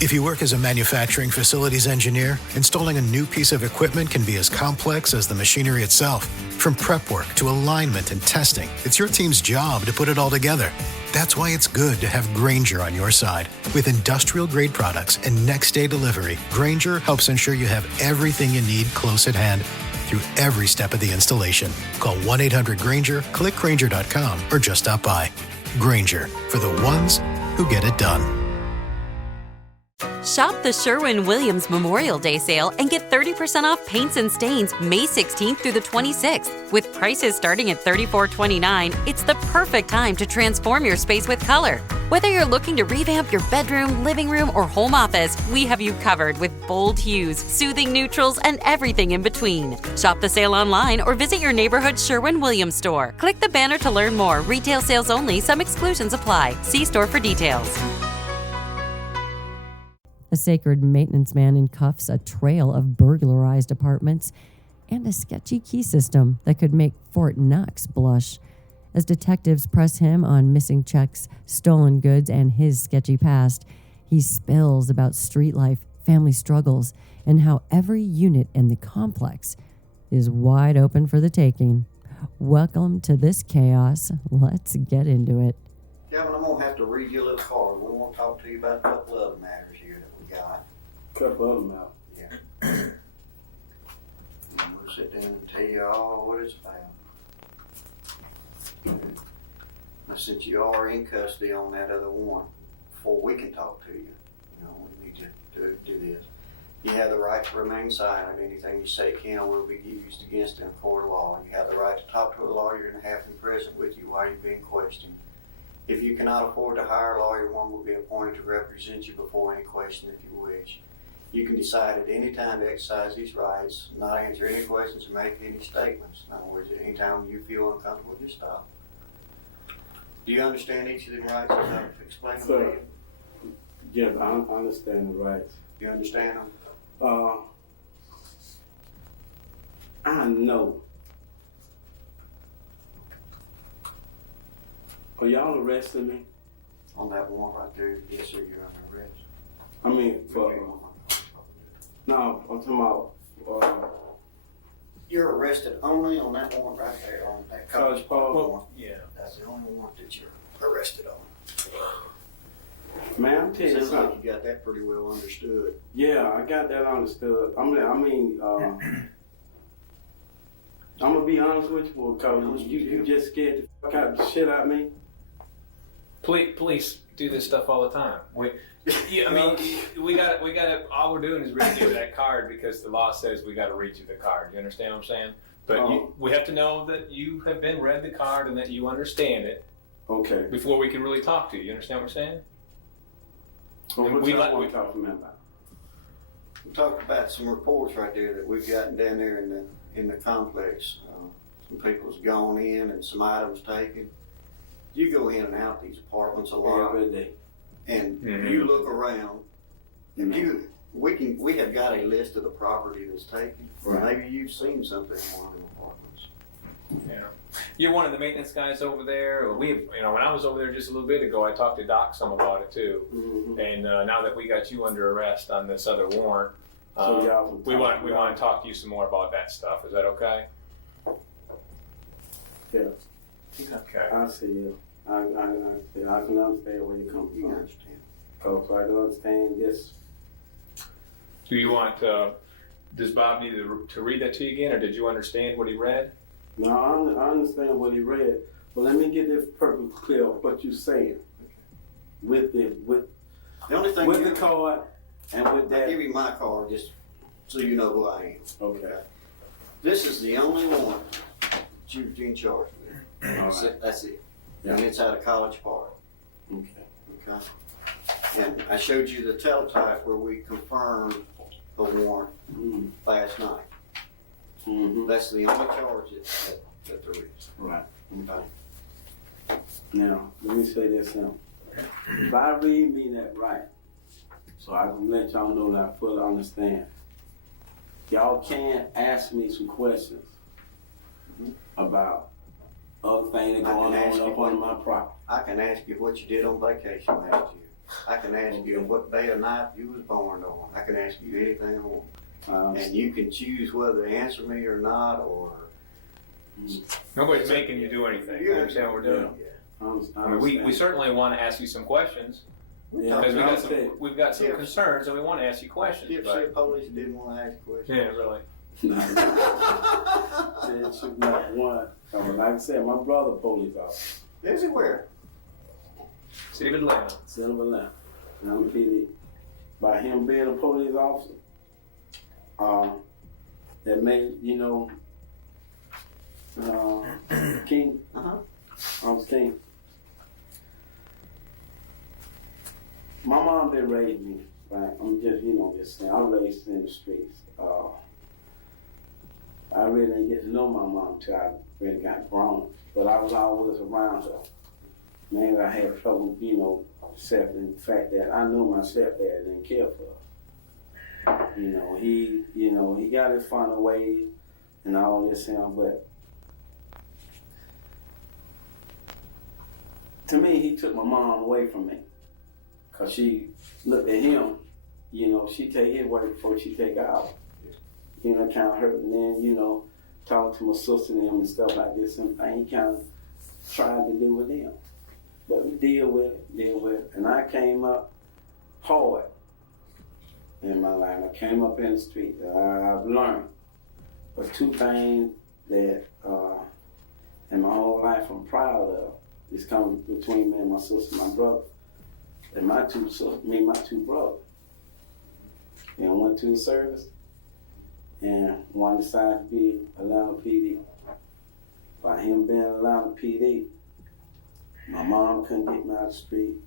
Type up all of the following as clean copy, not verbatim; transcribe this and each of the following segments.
If you work as a manufacturing facilities engineer, installing a new piece of equipment can be as complex as the machinery itself. From prep work to alignment and testing, it's your team's job to put it all together. That's why it's good to have Grainger on your side. With industrial-grade products and next-day delivery, Grainger helps ensure you have everything you need close at hand through every step of the installation. Call 1-800-GRAINGER, click Grainger.com, or just stop by. Grainger, for the ones who get it done. Shop the Sherwin-Williams Memorial Day sale and get 30% off paints and stains May 16th through the 26th. With prices starting at $34.29, it's the perfect time to transform your space with color. Whether you're looking to revamp your bedroom, living room, or home office, we have you covered with bold hues, soothing neutrals, and everything in between. Shop the sale online or visit your neighborhood Sherwin-Williams store. Click the banner to learn more. Retail sales only. Some exclusions apply. See store for details. A sacred maintenance man in cuffs, a trail of burglarized apartments, and a sketchy key system that could make Fort Knox blush. As detectives press him on missing checks, stolen goods, and his sketchy past, he spills about street life, family struggles, and how every unit in the complex is wide open for the taking. Welcome to this chaos. Let's get into it. Kevin, I'm going to have to read you a little card. We want to talk to you about a couple of other matters here that we got. Couple of them out. Yeah. And we'll sit down and tell you all what it's about. Now, since you are in custody on that other warrant, before we can talk to you, we need to do this. You have the right to remain silent. Anything you say can or will be used against you in a court of law. You have the right to talk to a lawyer and have him present with you while you're being questioned. If you cannot afford to hire a lawyer, one will be appointed to represent you before any question if you wish. You can decide at any time to exercise these rights, not answer any questions or make any statements. In other words, at any time you feel uncomfortable, just stop. Do you understand each of the rights as I've explained them to you? Yes, I understand the rights. You understand them? I know. Are y'all arresting me? On that warrant right there, yes sir, you're under arrest. I mean, no, I'm talking about, You're arrested only on that warrant right there, on that college park warrant. Yeah. That's the only warrant that you're arrested on. Man, I'm telling you Sounds like something. you got that pretty well understood. Yeah, I got that understood. I'm gonna be honest with you, because you just scared the fuck out the shit out of me. Police do this stuff all the time. We got all we're doing is reading you that card because the law says we got to read you the card. You understand what I'm saying? But we have to know that you have been read the card and that you understand it. Okay. Before we can really talk to you. You understand what I'm saying? Well, what y'all want to talk to me about? We talked about some reports right there that we've gotten down there in the complex. Some people's gone in and some items taken. You go in and out these apartments a lot, every day, and you look around. And we have got a list of the property that's taken. Right. Maybe you've seen something in one of the apartments. Yeah. You're one of the maintenance guys over there. When I was over there just a little bit ago, I talked to Doc some about it too. Mm-hmm. And now that we got you under arrest on this other warrant, we want to talk to you some more about that stuff. Is that okay? Yeah. Okay. I see you. I can understand where you're coming from. You understand. So I can understand this. Do you want, does Bob need to read that to you again, or did you understand what he read? No, I understand what he read, but let me get this perfectly clear what you're saying. With the card and with that. I'll give you my card just so you know who I am. Okay. This is the only one that you've been charged with. That's it. Yeah. And it's out of College Park. Okay. And I showed you the teletype where we confirmed the warrant last night. Mm-hmm. That's the only charge that there is. Right. Okay. Now, let me say this now. If I read me that right, so I can let y'all know that I fully understand. Y'all can ask me some questions about other things that going on up on my property. I can ask you what you did on vacation last year. I can ask you what day or night you was born on. I can ask you anything I want. And you can choose whether to answer me or not, or... Nobody's making you do anything. You understand what we're doing? Yeah. I mean, we certainly want to ask you some questions. Yeah, because we've got some concerns and we want to ask you questions. If the police didn't want to ask questions. Yeah, really. It should not one. Like I said, my brother police officer. Is it where? City of Atlanta. City of Atlanta. And I'm PD. By him being a police officer, that made, King. I was King. My mom didn't raise me, right? I'm just, just saying, I was raised in the streets. I really didn't get to know my mom till I really got grown, but I was always around her. Maybe I had trouble, accepting the fact that I knew my stepdad didn't care for her. He got his funny ways and all this, but to me, he took my mom away from me. Cause she looked at him, she take his work before she take ours. Kind of hurt, and then, talk to my sister and them and stuff like this, and he kind of tried to do with them. But we deal with it, and I came up hard in my life. I came up in the street. I've learned, but two things that in my whole life I'm proud of is coming between me and my sister and my brother. And my two brothers. Went to the service, and one decided to be Atlanta PD. By him being Atlanta PD, my mom couldn't get me out of the street.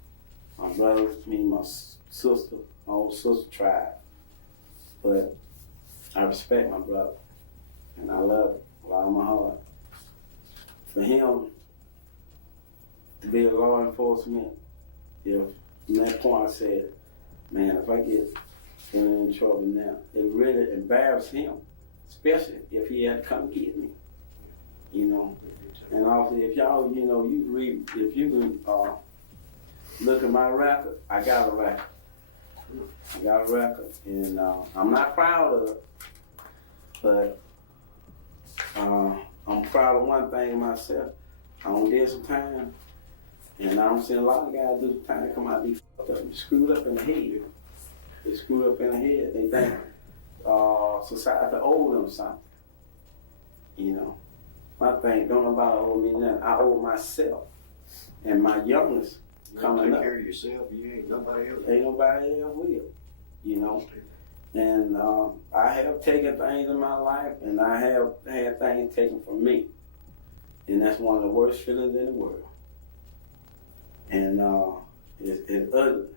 My brothers, my sister, my old sister tried. But I respect my brother, and I love it with all my heart. For him to be a law enforcement, from that point I said, man, if I get in trouble now, it really embarrassed him, especially if he had to come get me, And also, if y'all, if you can look at my record, I got a record. And I'm not proud of it, but I'm proud of one thing myself. I done did some time. And I'm seeing a lot of guys do the time come out and be fucked up and screwed up in the head. They screwed up in the head. They think society owe them something. My thing, don't nobody owe me nothing. I owe myself. And my youngest coming up. Take care of yourself, you ain't nobody else. Ain't nobody else will, And I have taken things in my life, and I have had things taken from me. And that's one of the worst feelings in the world. And it's ugly.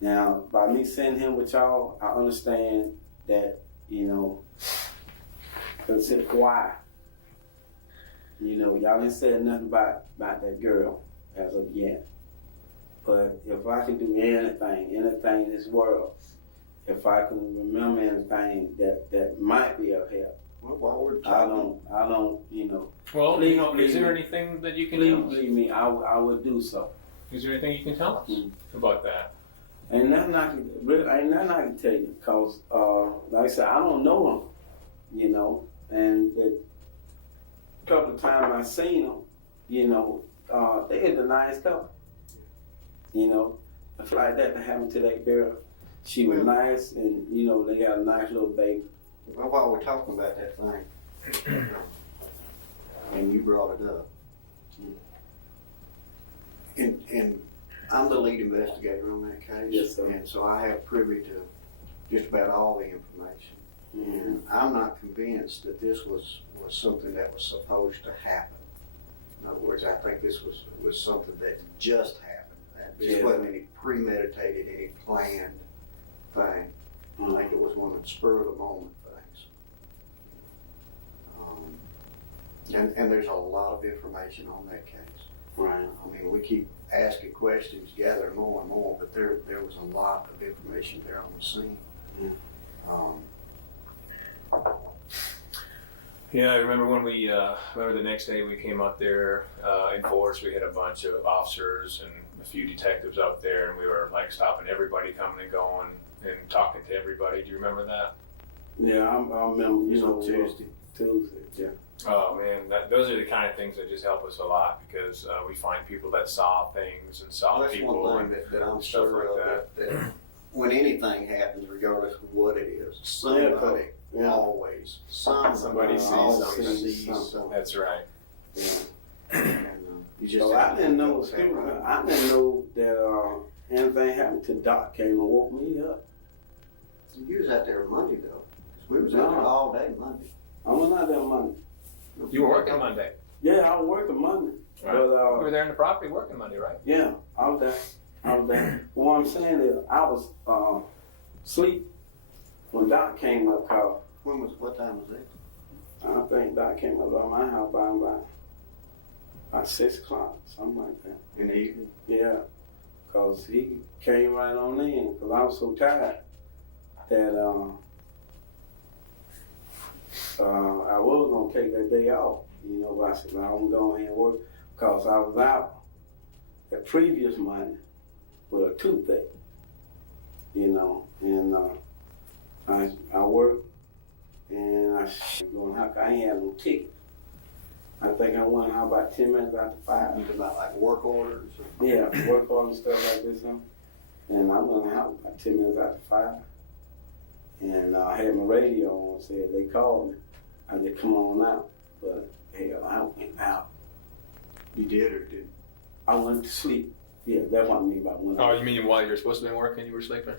Now, by me sitting here with y'all, I understand that, because it's why. Y'all didn't say nothing about that girl as of yet. But if I can do anything in this world, if I can remember anything that might be of help, I don't. Well, is there anything that you can please tell us? believe me, I would do so. Is there anything you can tell us about that? Ain't nothing I can tell you, because, like I said, I don't know them, and the couple of times I seen them, they're the nice couple. It's like that happened to that girl. She was nice, and, they got a nice little baby. Well, while we're talking about that thing, and you brought it up, and I'm the lead investigator on that case. Yes, sir. And so I have privy to just about all the information. Mm-hmm. And I'm not convinced that this was something that was supposed to happen. In other words, I think this was something that just happened. This wasn't any premeditated, any planned thing. I think it was one of the spur of the moment things. And there's a lot of information on that case. Right. I mean, we keep asking questions, gathering more and more, but there was a lot of information there on the scene. Yeah, I remember when remember the next day we came up there in force. We had a bunch of officers and a few detectives up there, and we were like stopping everybody coming and going and talking to everybody. Do you remember that? Yeah, I remember. It was on Tuesday. Yeah. Oh man, those are the kind of things that just help us a lot because we find people that saw things and saw Well, that's people one and thing that I'm stuff sure like of, that when anything happens, regardless of what it is, somebody always, Somebody sees always something. sees something. That's right. Yeah. And, you just So have I to didn't know. look at that, right? I didn't know that anything happened till Doc came and woke me up. You was out there Monday though, 'cause we was out there all day Monday. I was out there Monday. You were working Monday. Yeah, I was working Monday. Right. But You were there in the property working Monday, right? yeah, I was there. But what I'm saying is, I was asleep when Doc came up. Cause What time was it? I think Doc came up at my house by about 6 o'clock, something like that. In the evening. Yeah, cause he came right on in. Cause I was so tired that I was gonna take that day off. You know, but I said, well, I'm going and work because I was out the previous Monday with a toothache. You know, and I worked and I going out. I ain't had no ticket. I think I went out about 10 minutes after 5. You about like work orders. Or... Yeah, work orders and stuff like this. And I went out about 10 minutes after 5. And I had my radio on, said they called me. I said, come on out. But hell, I went out. You did or didn't? I went to sleep. Yeah, that's what I mean by one. Oh, you mean while you were supposed to be working, you were sleeping?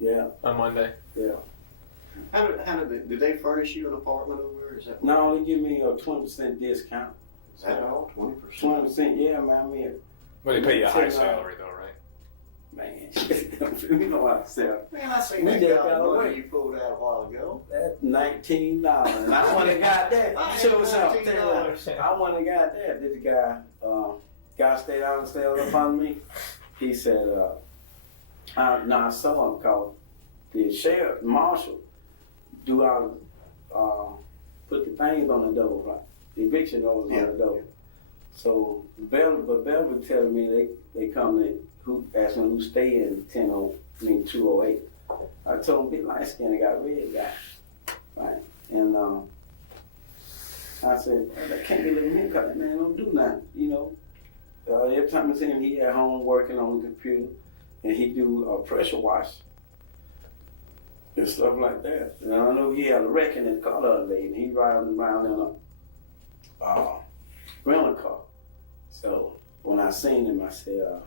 Yeah. On Monday? Yeah. How did they furnish you an apartment over there? Is that No, they give me a 20% discount. Is that all? 20%? 20%, yeah, man. I mean, Well, they pay you a high salary though, right? man, you know what I said. Man, I seen We that just guy got away. money you pulled out a while ago. That's $19. And I went and got that. I Show had something. $19. I went and got that. This guy stayed out and stayed up on me. He said, I saw him call the sheriff, marshal, put the things on the door, right? The eviction notice on the door. So Bell was telling me they come in, asked me who stayed in 208. I told him, big light skin, they got red guy, right? And I said, I can't get him in because that man don't do nothing, you know. Every time I see him, he at home working on the computer, and he do a pressure wash and stuff like that. And I know he had a wreck in his car the other day, and he riding around in a rental car. So when I seen him, I said,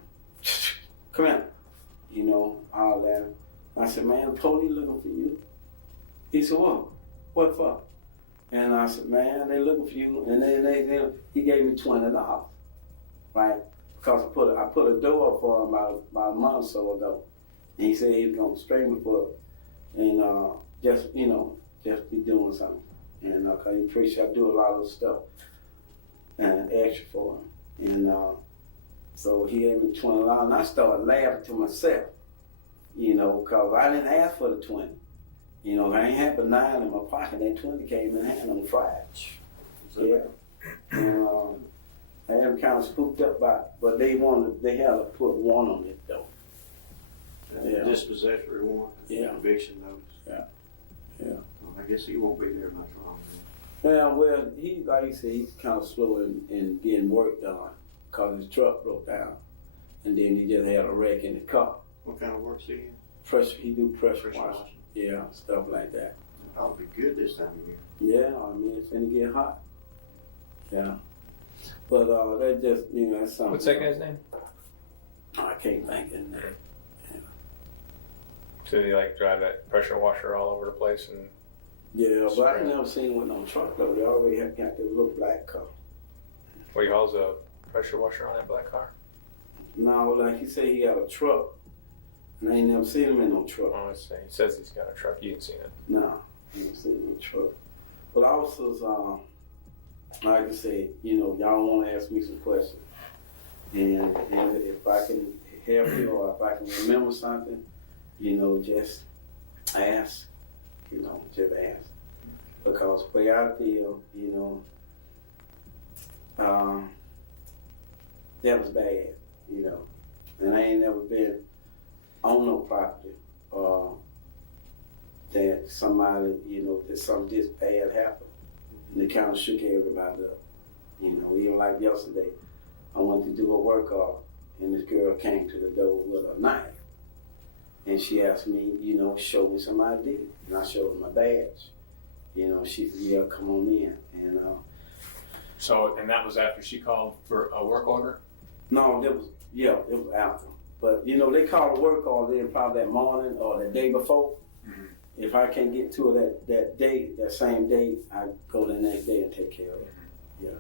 come here, you know, all that. I said, man, the police looking for you. He said, what? What for? And I said, man, they looking for you. And then he gave me $20, right? Because I put a door up for him about a month or so ago. And he said he was going to straighten me for it. And just be doing something. And because he appreciate I do a lot of stuff and extra for him. And so he gave me $20, and I started laughing to myself, you know, because I didn't ask for the 20. You know, I ain't had but 9 in my pocket. That 20 came in hand on Friday. Yeah. And I had them kind of spooked up by it, but they had to put one on it though. Yeah. Dispossessory warrant. Yeah. Eviction notice. Yeah. Yeah. Well, I guess he won't be there much longer. Yeah, well, he, like you said, he's kind of slow in getting work done because his truck broke down. And then he just had a wreck in the car. What kind of work's he in? He do pressure washing. washing. Yeah, stuff like that. It'll probably be good this time of year. Yeah, I mean, it's finna get hot. Yeah. But that just, you know, that's something. What's that guy's name? I can't think of his name. So they like drive that pressure washer all over the place and Yeah, but I never seen him with no truck though. They already have got this little black car. well, he hauls a pressure washer on that black car. No, like he said, he got a truck. And I ain't never seen him in no truck. Oh, let's see. He says he's got a truck. You ain't seen it. No, I ain't seen him in a truck. But officers, like I said, you know, y'all want to ask me some questions. And if I can help you or if I can remember something, you know, just ask. You know, just ask. Because the way I feel, you know, that was bad, you know. and I ain't never been on no property that somebody, that something this bad happened. And they kind of shook everybody up. Even like yesterday, I went to do a workout, and this girl came to the door with a knife. And she asked me, show me some ID. And I showed her my badge. She said, yeah, come on in. And and that was after she called for a work order? no, it was after. But, they called a work order then probably that morning or the day before. Mm-hmm. If I can't get to it that day, that same day, I go the next day and take care of it. Yeah.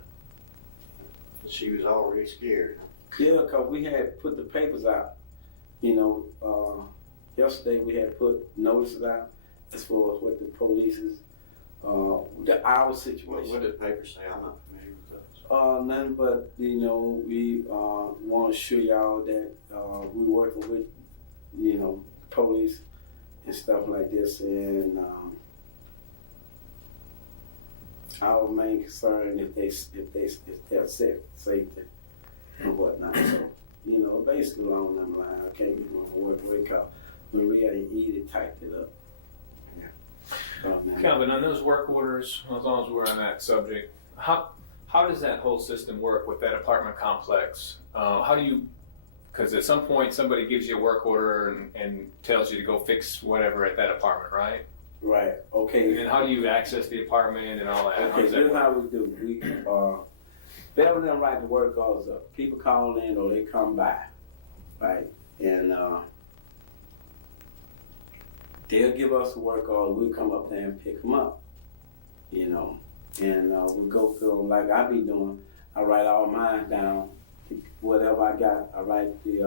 She was already scared. Yeah, because we had put the papers out. Yesterday we had put notices out as far as what the police is, our situation. What did the paper say? I'm not familiar with those. Nothing but, we want to show y'all that we working with, police and stuff like this. And our main concern if they're safety and whatnot. So, basically along them lines, I can't get one work with call. Maria and Edith typed it up. Calvin, on those work orders, as long as we're on that subject, how does that whole system work with that apartment complex? How do you, because at some point somebody gives you a work order and tells you to go fix whatever at that apartment, right? Right, okay. And then how do you access the apartment and all that? Okay, here's how we do. We, better than write the work orders up. People call in or they come by, right? And they'll give us a work order. We'll come up there and pick them up, and we'll go through them like I be doing. I write all mine down, whatever I got. I write the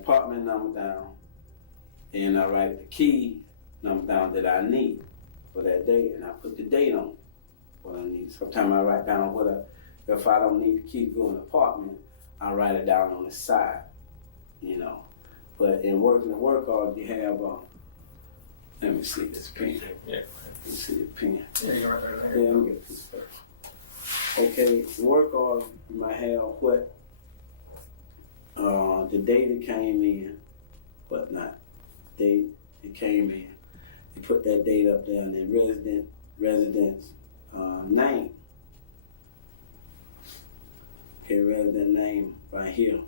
apartment number down, and I write the key number down that I need for that day, and I put the date on what I need. Sometimes I write down if I don't need the key to go in the apartment, I write it down on the side, But in working the work order, you have, let me see this pen. Yeah. Let me see the pen. Yeah, you're right there. Yeah, let me get this stuff. Okay, work order, you might have what, the date it came in, but not date it came in. You put that date up there and then resident's name. Okay, resident name right here.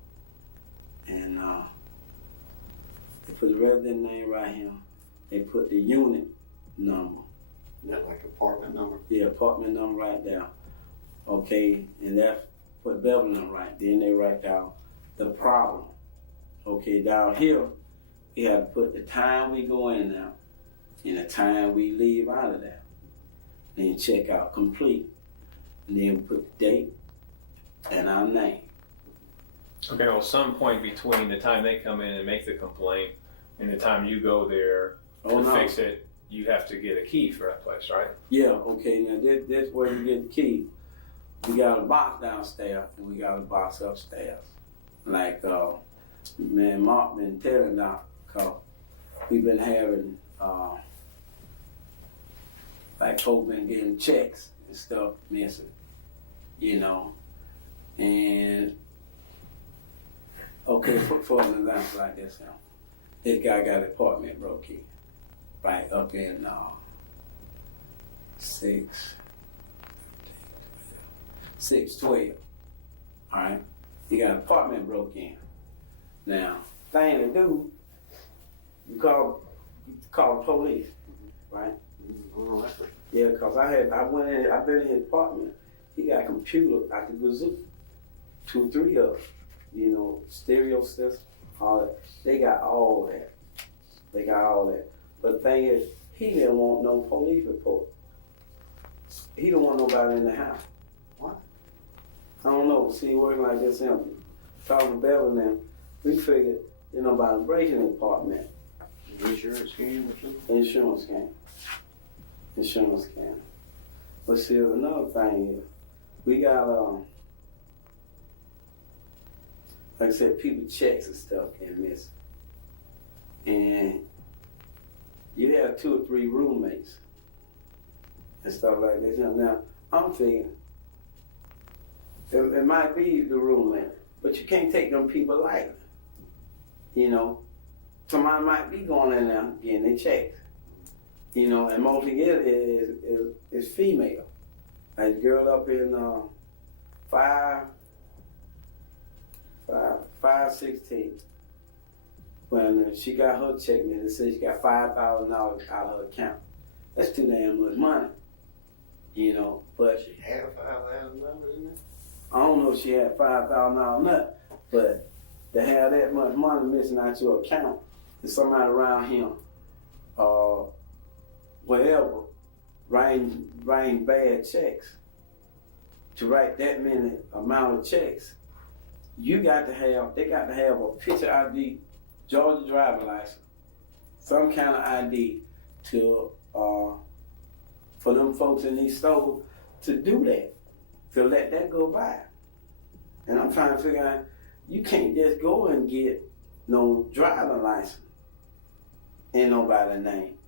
And they put the resident name right here. They put the unit number. Is that like apartment number? Yeah, apartment number right there. Okay, and that's put Beverly number right. Then they write down the problem. Okay, down here, we have to put the time we go in now and the time we leave out of that. Then check out complete. And then we put the date and our name. Okay, well, some point between the time they come in and make the complaint and the time you go there to fix it, you have to get a key for that place, right? Yeah, okay, now this where you get the key. We got a box downstairs and we got a box upstairs. Like, man, Mark been telling Doc, cause we've been having, like folks been getting checks and stuff missing, and okay, for an example like this now, this guy got an apartment broke in, right up in 612. All right, he got an apartment broke in. Now, thing to do, you call the police, right? Yeah, because I've been in his apartment. He got a computer at the gazoo, 2, 3 of them, stereo system, all that. They got all that. But the thing is, he didn't want no police report. He don't want nobody in the house. What? I don't know. See, working like this, talking to Beverly now, we figured, about breaking the apartment. Insurance scheme or something? Insurance scam. But see, there's another thing here. We got, like I said, people checks and stuff getting missing. And you have 2 or 3 roommates and stuff like this. Now, I'm thinking, It might be the ruling, but you can't take them people lightly. You know, somebody might be going in there getting their checks. You know, and mostly it is female. Like a girl up in 516. When she got her check, man, it said she got $5,000 out of her account. That's too damn much money. You know, but She had $5,000 in it. I don't know if she had $5,000 or not, but to have that much money missing out your account and somebody around him, whatever, writing bad checks, to write that many amount of checks, they got to have a picture ID, Georgia driver license, some kind of ID to for them folks in these stores to do that, to let that go by. And I'm trying to figure out, you can't just go and get no driver license in nobody's name.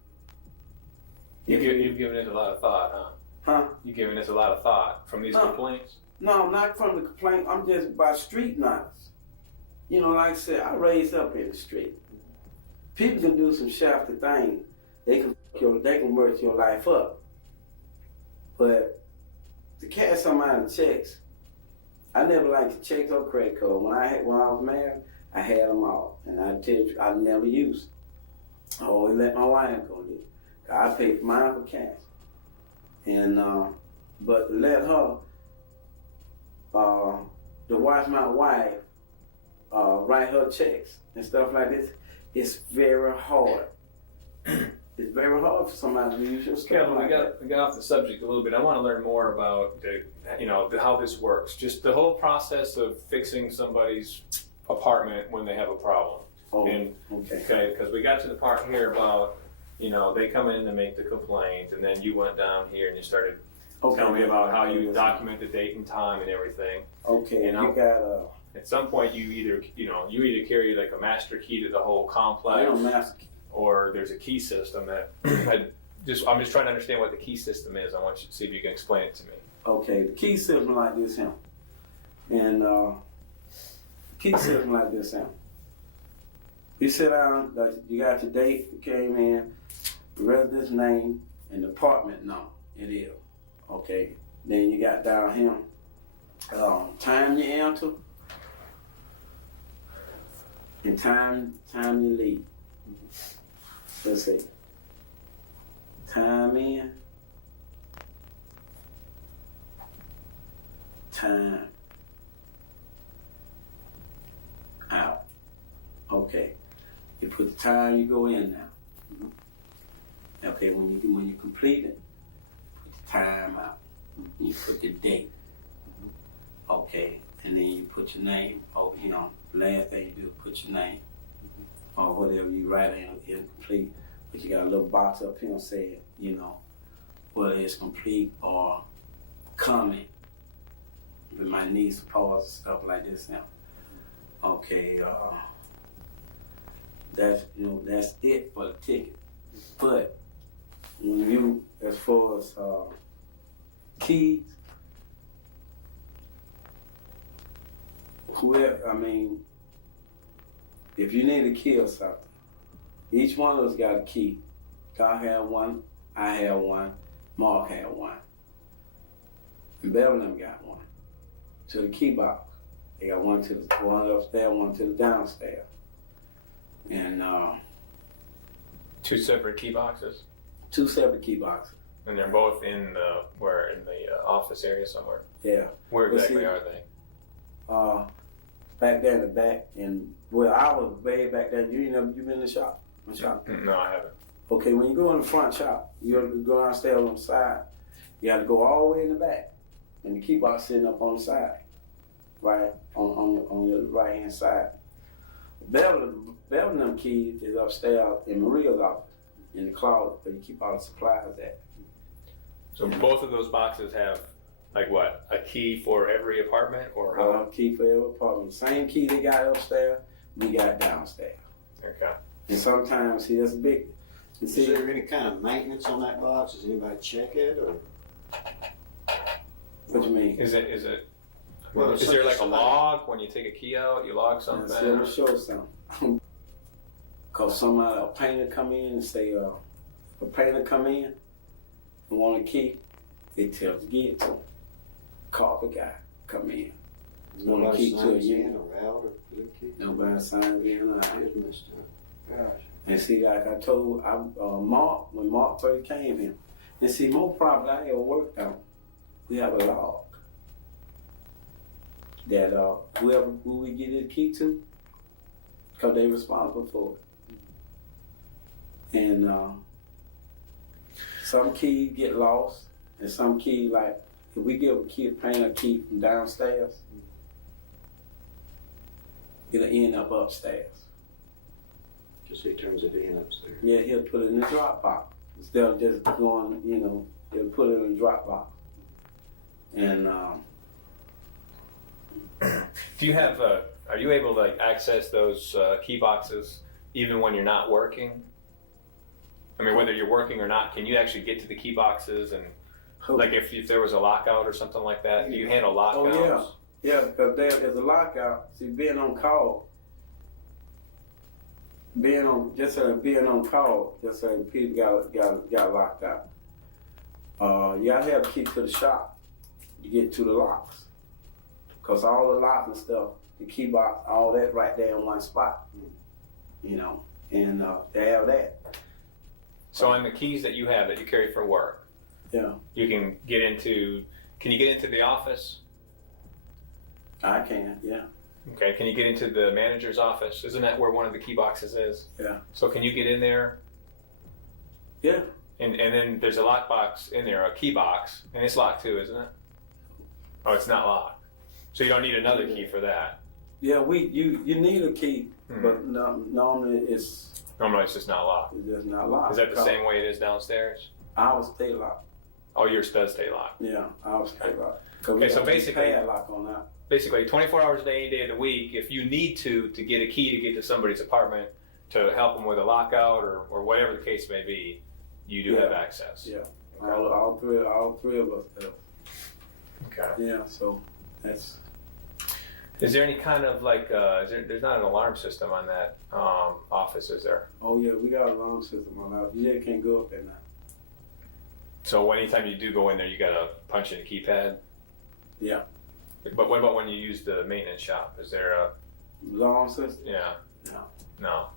You've given it a lot of thought, huh? Huh? You've given this a lot of thought from these complaints? No, not from the complaint. I'm just by street knowledge. You know, like I said, I raised up in the street. People can do some shafty things. They can murder your life up. But to cash somebody's checks, I never liked checks or credit card. When I was married, I had them all, and I tell you, I never used them. I always let my wife go do it. I paid for mine for cash, and but to let her to watch my wife write her checks and stuff like this, it's very hard. It's very hard for somebody to use your stuff. Kevin, we got off the subject a little bit. I want to learn more about how this works. Just the whole process of fixing somebody's apartment when they have a problem. Oh, and, okay. Because we got to the part here about, they come in to make the complaint, and then you went down here and you started telling me about how you document the date and time and everything. Okay, and you got at some point you either carry like a master key to the whole complex. Master key. Or there's a key system that I'm just trying to understand what the key system is. I want you to see if you can explain it to me. Okay, the key system like this here. And key system like this here. You sit down, you got your date, you came in, the resident's name, and the apartment number. It is. Okay. Then you got down here, time you enter, and time you leave. Let's see. Time in, time out. Okay. You put the time you go in now. Okay, when you complete it, put the time out. You put the date. Okay, and then you put your name. Oh, last thing you do, put your name. Or whatever you write in complete. But you got a little box up here saying, whether it's complete or coming. It might need some pause, stuff like this now. Okay, that's it for the ticket. But when you, as far as keys, if you need to kill something, each one of us got a key. God had one, I had one, Mark had one, and Beverly got one. To the key box, they got one upstairs, one to the downstairs, and 2 separate key boxes. 2 separate key boxes. And they're both in the office area somewhere. Yeah. Where exactly are they? Back there in the back, and I was way back there. You been in the shop? No, I haven't. Okay, when you go in the front shop, you have to go downstairs on the side. You have to go all the way in the back, and the key box sitting up on the side, right on your right hand side. Beverly keys is upstairs in Maria's office, in the closet where you keep all the supplies at. So both of those boxes have like what? A key for every apartment, or how? A key for every apartment. Same key they got upstairs, we got downstairs. Okay. And sometimes, that's big. Is there any kind of maintenance on that box? Does anybody check it, or? What you mean? Is it? Well, Is there like a log when you take a key out? You log something? Yeah, let me show something. Cause somebody, a painter come in and say, a painter come in and want a key, they tell us to get it to him. Carpet guy come in, want a key to a unit. Nobody signs in or out. And see, like I told Mark, when Mark first came in, and see, more problem I ever worked on, we have a log that who we get the key to, because they responsible for it. And some keys get lost, and some keys, like, if we give a painter a key from downstairs, it'll end up upstairs. Just he turns it in upstairs. Yeah, he'll put it in the drop box. Instead of just going, he'll put it in the drop box. And do you have? Are you able to like access those key boxes even when you're not working? I mean, whether you're working or not, can you actually get to the key boxes and like if there was a lockout or something like that? Do you handle lockouts? Oh yeah, because there is a lockout. See, being on call, being on call, just saying people got locked out. You gotta have a key to the shop to get to the locks, cause all the locks and stuff, the key box, all that right there in one spot, and they have that. So on the keys that you have that you carry for work, yeah, you can get into. Can you get into the office? I can, yeah. Okay, can you get into the manager's office? Isn't that where one of the key boxes is? Yeah. So can you get in there? Yeah. And then there's a lock box in there, a key box, and it's locked too, isn't it? Oh, it's not locked. So you don't need another key for that. Yeah, you need a key, but normally it's just not locked. It's just not locked. Is that the same way it is downstairs? Ours stay locked. Oh, yours does stay locked. Yeah, ours stay locked. Okay, so basically, padlock on that. Basically, 24 hours a day, any day of the week, if you need to get a key to get to somebody's apartment to help them with a lockout or whatever the case may be, you do have access. Yeah, all three of us do. Okay. Yeah, so that's. Is there any kind of like, there's not an alarm system on that office, is there? Oh yeah, we got an alarm system on that. You just can't go up there now. So anytime you do go in there, you gotta punch in a keypad? Yeah. But what about when you use the maintenance shop? Is there a alarm system? Yeah. No.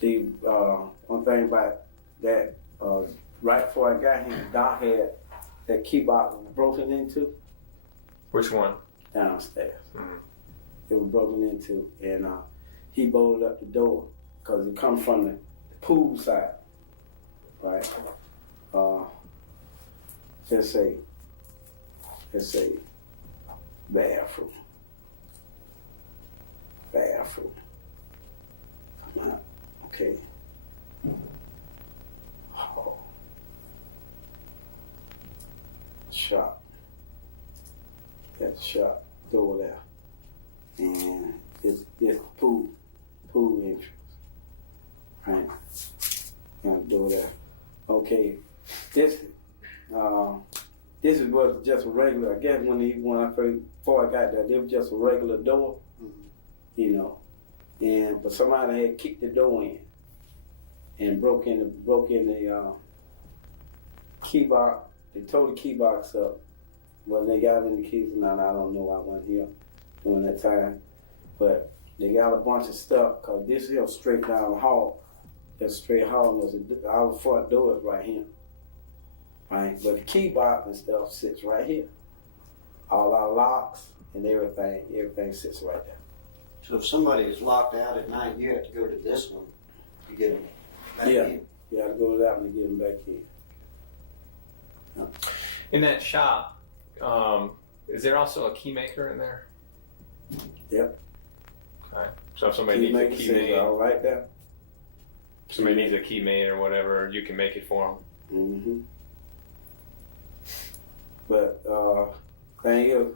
See, one thing about that, right before I got here, Doc had that key box broken into. Which one? Downstairs. Mm-hmm. It was broken into, and he bolted up the door because it comes from the pool side, right? Let's say bathroom. Okay. Oh. Shop. That shop door there. And it's pool entrance. Right? Gonna do that. Okay. This was just a regular. I guess before I got there, it was just a regular door, but somebody had kicked the door in and broke in the key box. They tore the key box up. Well, they got in the keys and I don't know. I wasn't here during that time, but they got a bunch of stuff because this here straight down the hall. That straight hall was our front door is right here. Right, but the key box and stuff sits right here. All our locks and everything sits right there. So if somebody is locked out at night, you have to go to this one to get them back in. You have to go to that one to get them back in. Yeah. In that shop, is there also a key maker in there? Yep. Okay. So if somebody needs a key made, all right there. Somebody needs a key made or whatever, you can make it for them. Mm-hmm. But thing is,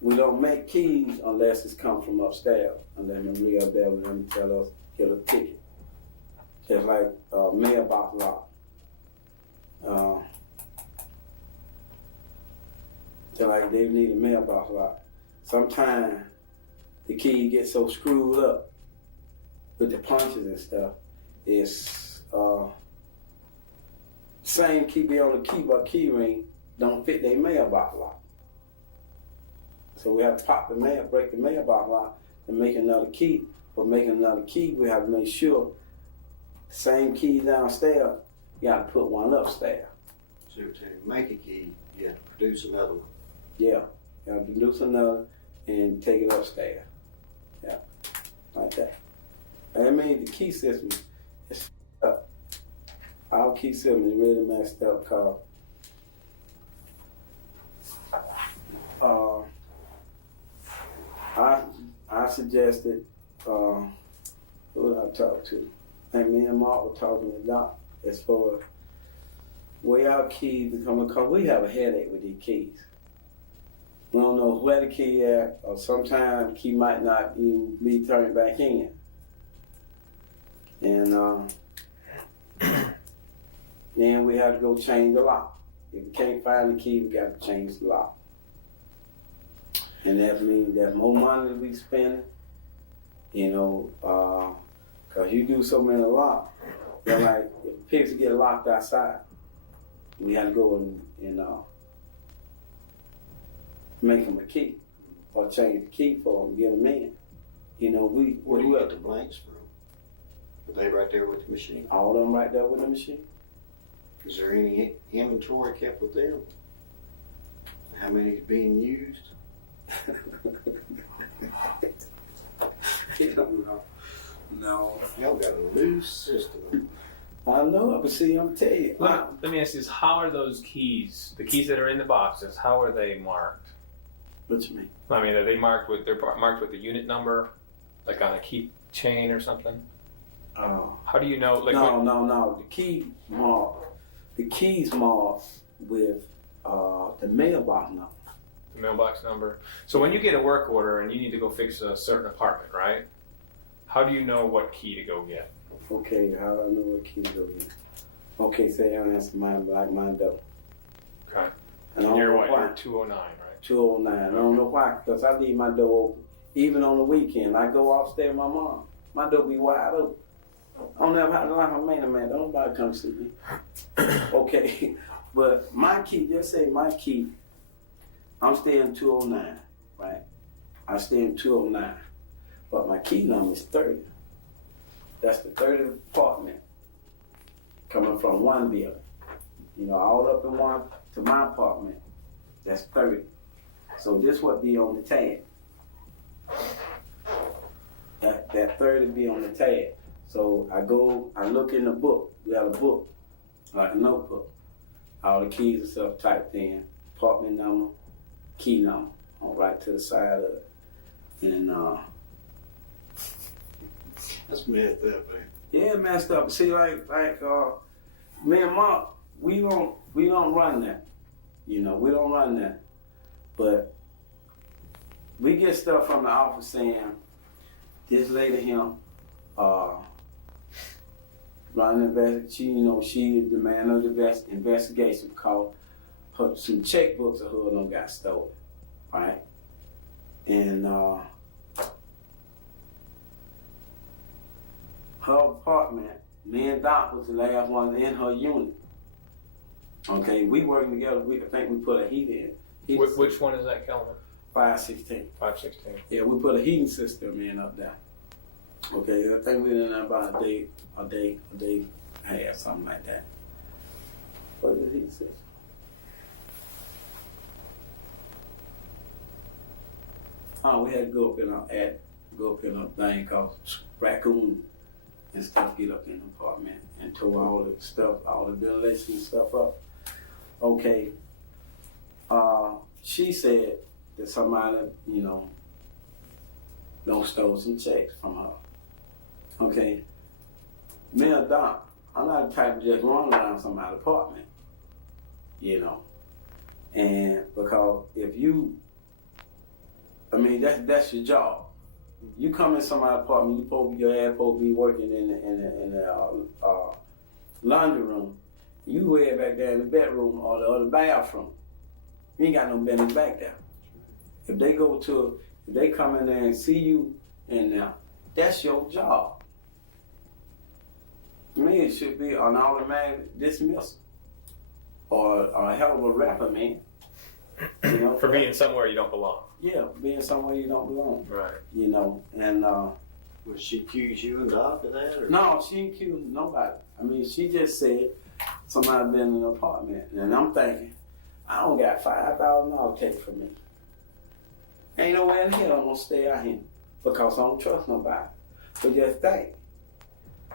we don't make keys unless it's come from upstairs. Unless Maria up there with them tell us, get a ticket. Just like mailbox lock. So like they need a mailbox lock. Sometimes the key gets so screwed up with the punches and stuff. It's same key be on the key, but key ring don't fit their mailbox lock. So we have to pop the mail, break the mailbox lock, and make another key. For making another key, we have to make sure the same key downstairs, you got to put one upstairs. So to make a key, you have to produce another one. Yeah, you have to produce another and take it upstairs. Yeah, like that. And I mean, the key system is up. Our key system is really messed up because I suggested, who did I talk to? And me and Mark were talking to Doc as far as where our keys become, because we have a headache with these keys. We don't know where the key at, or sometimes the key might not even be turned back in. And then we have to go change the lock. If we can't find the key, we got to change the lock. And that means that more money that we spending, you know, because you do so many locks. They're like, if pigs get locked outside, we have to go and make them a key or change the key for them, get them in. You know, Where do you get the blanks from? Are they right there with the machine? All of them right there with the machine. Is there any inventory kept with them? How many is being used? You don't know. No. Y'all got a loose system. I know, but see, I'm telling you. Let me ask you this: how are those keys, the keys that are in the boxes, how are they marked? What you mean? I mean, are they marked with the unit number, like on a key chain or something? How do you know? Like no. The keys marked with the mailbox number. The mailbox number. So when you get a work order and you need to go fix a certain apartment, right? How do you know what key to go get? Okay, how do I know what key to go get? Okay, say I answer mine like mine though. Okay. And You're what? You're 209, right? 209. I don't know why, because I leave my door open. Even on the weekend, I go upstairs with my mom. My door be wide open. I don't ever have to like my man. Don't nobody come see me. Okay, but my key, just say my key, I'm staying 209, right? I stay in 209, but my key number is 30. That's the 30th apartment coming from one building. You know, all up in one to my apartment, that's 30. So this would be on the tag. That 30 be on the tag. So I look in the book. We have a book, like a notebook. All the keys and stuff typed in, apartment number, key number, on right to the side of it. And That's messed up, man. yeah, messed up. See, like me and Mark, we don't run that. You know, we don't run that. But we get stuff from the office saying this lady here, running investigation. She the man of the investigation because some checkbooks of her done got stolen, right? And her apartment, me and Doc was the last one in her unit. Okay, we working together. I think we put a heat in. Which one is that, Kelvin? 516. 516. Yeah, we put a heating system in up there. Okay, I think we did about a day and a half, something like that. What is the heating system? We had to go up in a thing called raccoon and stuff get up in the apartment and tore all the stuff, all the ventilation and stuff up. Okay. She said that somebody, don't stole some checks from her. Okay. Me and Doc, I'm not the type to just run around somebody's apartment, And because if you, that's your job. You come in somebody's apartment, your ass supposed to be working in the laundry room. You way back there in the bedroom or the other bathroom. You ain't got no business back there. If they come in there and see you in there, that's your job. To me, it should be an automatic dismissal or a hell of a reprimand. You know, for being somewhere you don't belong. Yeah, being somewhere you don't belong. Right. You know, and Would she accuse you and Doc of that? Or? no, she ain't accused nobody. I mean, she just said somebody been in an apartment, and I'm thinking, I don't got $5,000 taken from me. Ain't nowhere in here I'm gonna stay out here because I don't trust nobody. But just think,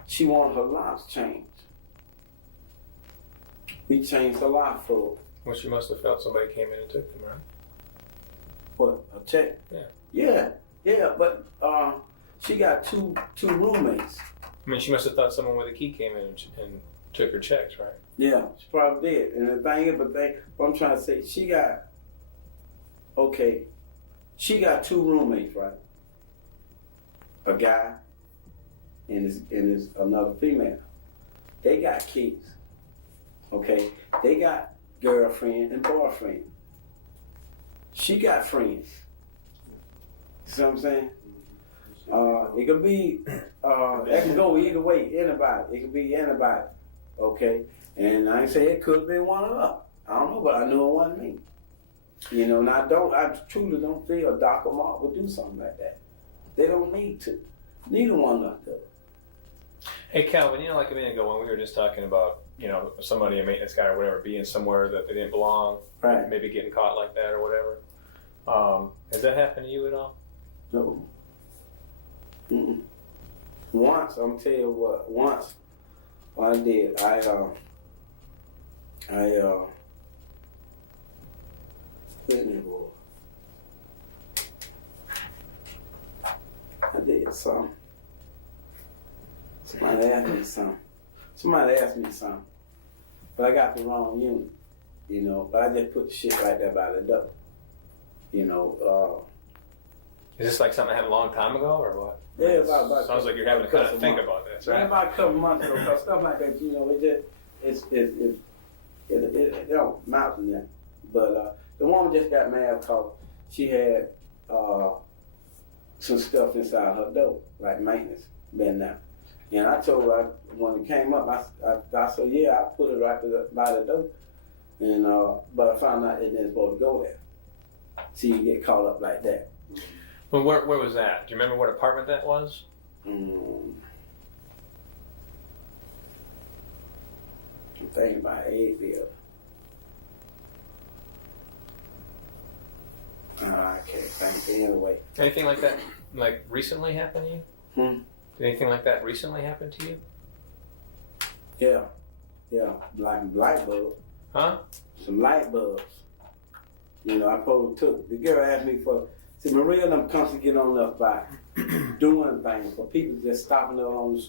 she wanted her locks changed. We changed the lock for her. Well, she must have felt somebody came in and took them, right? What, a check? Yeah. Yeah, but she got two roommates. I mean, she must have thought someone with a key came in and took her checks, right? Yeah, she probably did. And the thing is, what I'm trying to say, she got two roommates, right? A guy and his another female. They got keys. Okay? They got girlfriend and boyfriend. She got friends. See what I'm saying? It could be, that can go either way, anybody. It could be anybody, okay? And I ain't say it could be one of us. I don't know, but I knew it wasn't me. You know, and I truly don't feel Doc or Mark would do something like that. They don't need to. Neither one of us does. Hey, Calvin, you know, like a minute ago when we were just talking about, you know, somebody, a maintenance guy or whatever, being somewhere that they didn't belong, Right. maybe getting caught like that or whatever. Has that happened to you at all? No. Mm-mm. Once, I'm tell you what I did, I did something. Somebody asked me something. But I got the wrong unit, you know. But I just put the shit right there by the door. You know, Is this like something that happened a long time ago or what? yeah, about Sounds like you're having to kind of think about this, right? About a couple months ago, because stuff like that, you know, it don't amount to that. But the woman just got mad because she had some stuff inside her door, like maintenance, been there. And I told her when it came up, I said, yeah, I put it right by the door. And but I found out it didn't supposed to go there. So you get caught up like that. Well, where was that? Do you remember what apartment that was? I'm thinking about Aidfield. I can't think anyway. Anything like that, like recently happened to you? Did anything like that recently happen to you? Yeah, like light bulbs. Huh? Some light bulbs. You know, I probably took. The girl asked me for. See, Maria and them comes to get on up by doing things for people just stopping her on the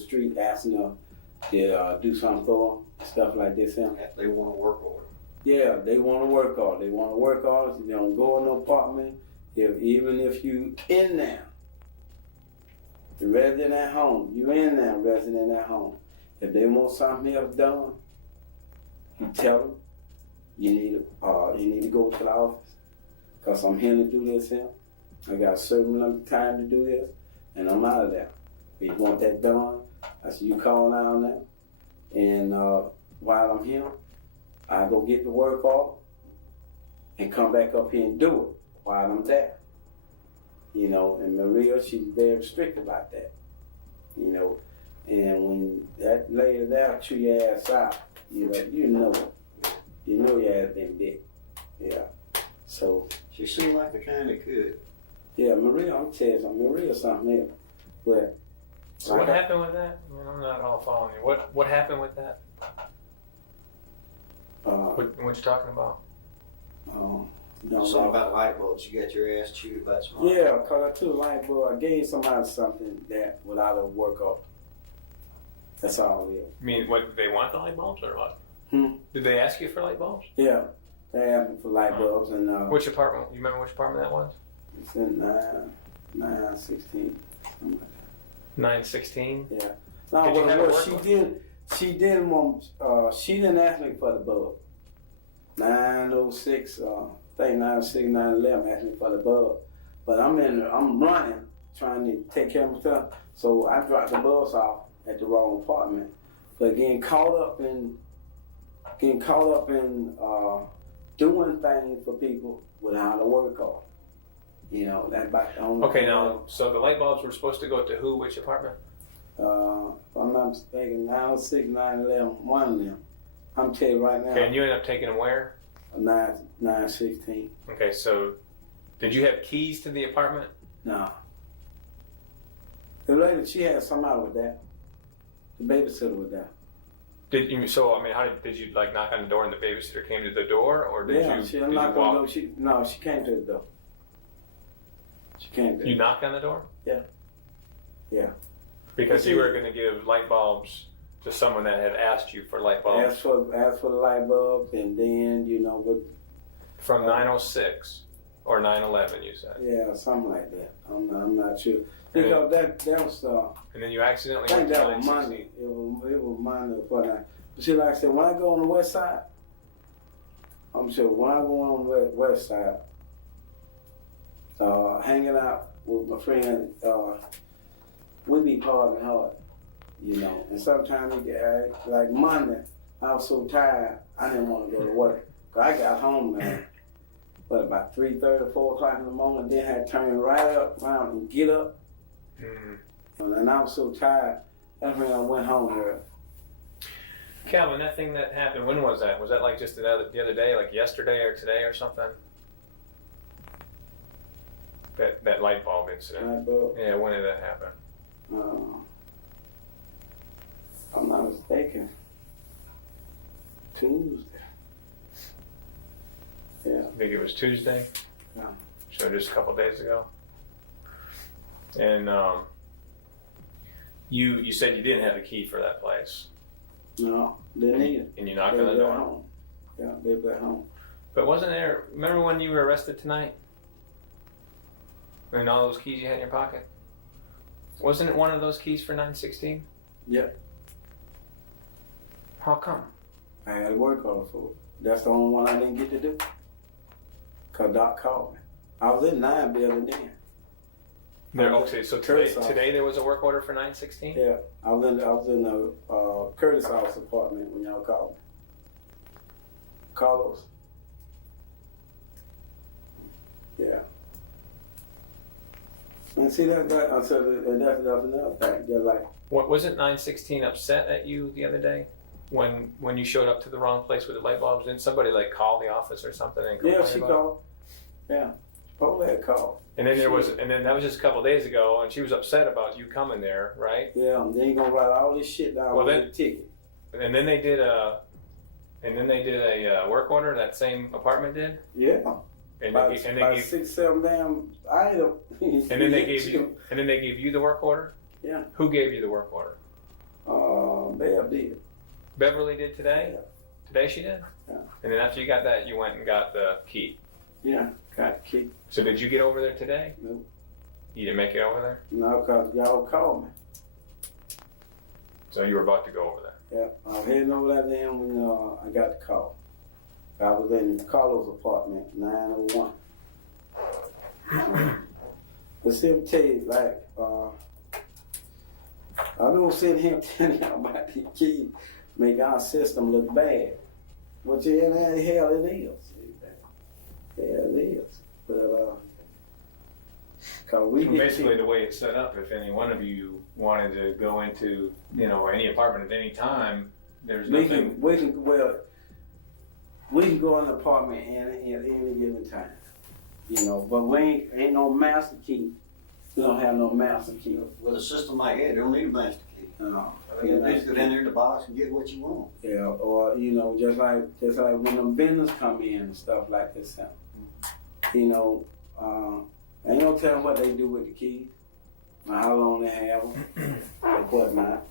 street asking her to do something for them, stuff like this. They want to work order. Yeah, they want to work order. They want to work orders. They don't go in no apartment. Even if you in there, the resident at home, you in there, resident at home. If they want something else done, you tell them you need to go to the office. Because I'm here to do this here. I got a certain amount of time to do this, and I'm out of there. If you want that done, I said, you call down there. And while I'm here, I go get the work off and come back up here and do it while I'm there. You know, and Maria, she's very strict about that. You know, and when that lady there chew your ass out, you know your ass been big. Yeah. So she seemed like the kind that could. Yeah, Maria, I'm telling you something. Maria's something else. But so what happened with that? I mean, I'm not all following you. What happened with that? What you talking about? Something about light bulbs. You got your ass chewed by some. Yeah, because I took a light bulb. I gave somebody something that without a work off. That's all it is. You mean, what, they want the light bulbs or what? Did they ask you for light bulbs? Yeah, they asked me for light bulbs. And which apartment? You remember which apartment that was? It's in 916. 916? Yeah. No, what it was, she didn't want. She didn't ask me for the bulb. 906, I think 906, 911 asked me for the bug. But I'm running, trying to take care of myself. So I dropped the bus off at the wrong apartment. But getting caught up in doing things for people without a work off. You know, that's about the only Okay, now, so the light bulbs were supposed to go to who, which apartment? If I'm not mistaken, 906, 911, one of them. I'm telling you right now. Okay, and you ended up taking them where? 916. Okay, so did you have keys to the apartment? No. The lady, she had somebody with that. The babysitter with that. Did you? So I mean, did you like knock on the door and the babysitter came to the door, or did you? She did knocked you on walk? the door. She came to the door. She came to You knocked on the door? Yeah. Yeah. Because you were going to give light bulbs to someone that had asked you for light bulbs. Asked for the light bulbs, and then with From 906 or 911, you said. Yeah, something like that. I'm not sure. Because that was And then you accidentally I think went to that was 916. Monday. It was Monday for that. But see, like I said, when I go on the west side, I'm sure when I go on the west side, hanging out with my friend, we be partying hard, And sometimes you get like Monday, I was so tired, I didn't want to go to work. 'Cause I got home, man, about 3:30, 4 o'clock in the morning, then I had to turn right up around and get up. Mm-hmm. And I was so tired, that's when I went home here. Calvin, that thing that happened, when was that? Was that like just the other day, like yesterday or today or something? That light bulb incident. Light bulb. Yeah, when did that happen? If I'm not mistaken, Tuesday. Yeah. I think it was Tuesday. Yeah. So just a couple days ago. And you said you didn't have a key for that place. No, didn't need it. And you knocked They on the were door. at home. Yeah, they were at home. But wasn't there? Remember when you were arrested tonight? And all those keys you had in your pocket? Wasn't it one of those keys for 916? Yep. How come? I had a work order for it. That's the only one I didn't get to do. 'Cause Doc called me. I was in 9 building then. Okay, so today there was a work order for 916? Yeah, I was in the Curtis House apartment when y'all called me. Carlos. Yeah. And see that's another thing. They're like, Wasn't 916 upset at you the other day when you showed up to the wrong place with the light bulbs? Didn't somebody like call the office or something and complain she about called. Yeah, Chipotle had called. And then that was just a couple of days ago, and she was upset about you coming there, right? Yeah, and then you gonna write all this shit down on the ticket. And then they did a work order. That same apartment did. Yeah. And About they gave 6, 7 damn items. and then they gave you the work order. Yeah. Who gave you the work order? Bev did. Beverly did today. Yeah. Today she did. Yeah. And then after you got that, you went and got the key. Yeah, got the key. So did you get over there today? No. You didn't make it over there. No, 'cause y'all called me. So you were about to go over there. Yeah, I was heading over that then when I got the call. I was in Carlos' apartment, 901. But see, I'm tell you, like, I don't sit here telling you about the key make our system look bad. Which in that hell it is. Hell it is. But cause we Basically, the way it's set up, if any one of you wanted to go into, any apartment at any time, there's nothing. We can go in the apartment at any given time, but we ain't no master key. We don't have no master key. With a system like that, they don't need a master key. No. You just go down there in the box and get what you want. Yeah, or just like when them vendors come in and stuff like this, ain't no telling what they do with the keys, or how long they have them, or whatnot.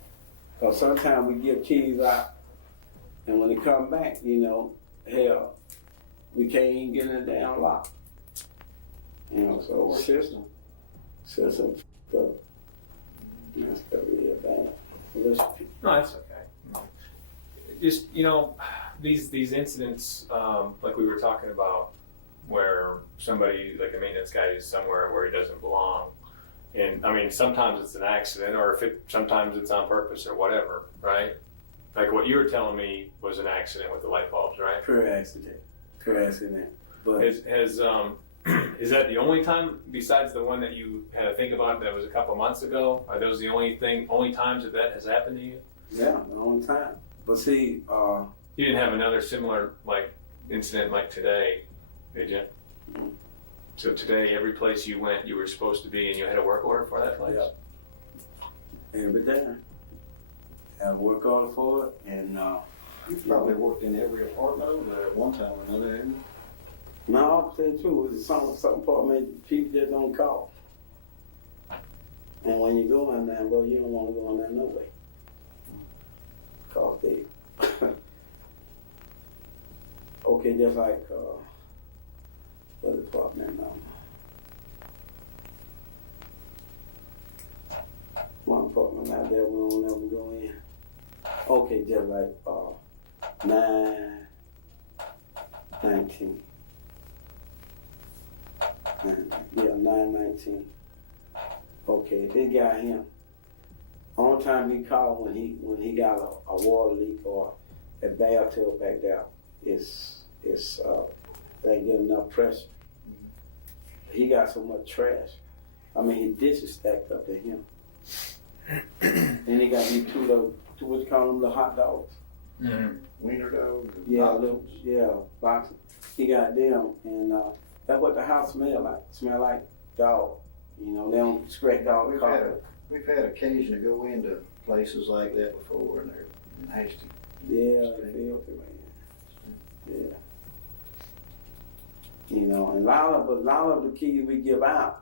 Because sometimes we give keys out, and when they come back, hell, we can't even get in the damn lock. So system, stuff. That's real bad. No, that's okay. Just these incidents, like we were talking about, where somebody, like a maintenance guy, is somewhere where he doesn't belong, and I mean, sometimes it's an accident, or sometimes it's on purpose or whatever, right? Like what you were telling me was an accident with the light bulbs, right? Pure accident. But Is that the only time, besides the one that you had to think about that was a couple months ago? Are those the only times that has happened to you? yeah, the only time. But see, You didn't have another similar like incident like today, did you? So today, every place you went, you were supposed to be, and you had a work order for that place. every time. Have a work order for it, and You probably worked in every apartment over there at one time or another, didn't you? no, I'll tell you the truth, it's some apartment people just don't call. And when you go in there, boy, you don't want to go in there no way. Cause they, okay, just like, what department, one apartment out there we don't ever go in. Okay, just like, 919. 919. Okay, they got him. Only time he called when he got a water leak or a bathtub back there, it's they ain't get enough pressure. He got so much trash. I mean, his dishes stacked up to him. And he got me two what you call them, the hot dogs. Mm-hmm. Wiener dogs. Yeah, boxes. He got them, and that's what the house smell like. Smell like dog. You know, they don't scratch dog carpet. We've had occasion to go into places like that before, and they're hasty. Yeah, they filthy, man. Yeah. You know, and a lot of the keys we give out,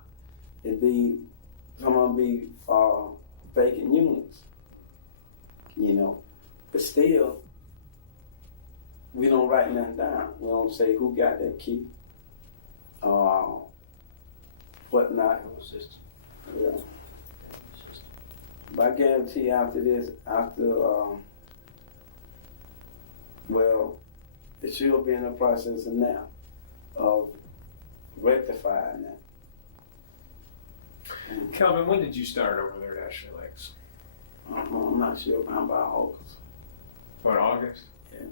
some of them be vacant units. You know, but still, we don't write nothing down. We don't say who got that key, whatnot. Yeah. But I guarantee after this, well, it should be in the process now of rectifying that. Calvin, when did you start over there at Ashley Lakes? I'm not sure. I'm about August. About August? Yeah.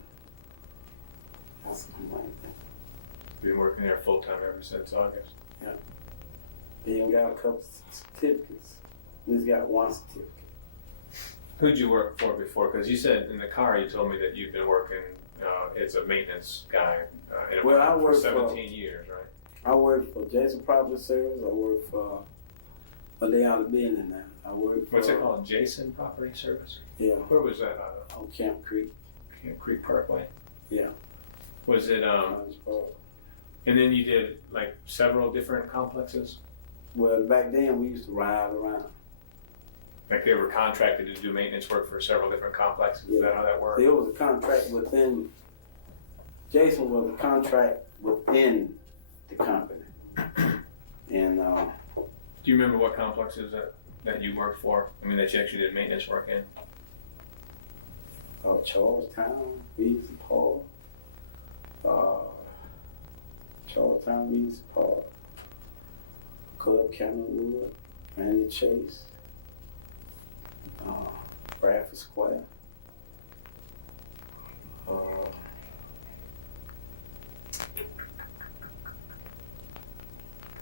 That's something like that. Been working there full time ever since August. Yeah. He even got a couple certificates. He's got one certificate. Who'd you work for before? Because you said in the car, you told me that you've been working as a maintenance guy for 17 years, right? I worked for Jason Property Service. I worked for, but they out of business now. I worked for. What's it called? Jason Property Service? Yeah. Where was that out of? On Camp Creek. Camp Creek Parkway? Yeah. Was it, and then you did like several different complexes? Well, back then we used to ride around. Like they were contracted to do maintenance work for several different complexes? Yeah. Is that how that worked? There was a contract within, Jason was a contract within the company. And do you remember what complexes that you worked for? I mean, that you actually did maintenance work in? Charlestown, Reed's Park, Charlestown, Reed's Park, Club Kenilwood, Randy Chase, Bradford Square,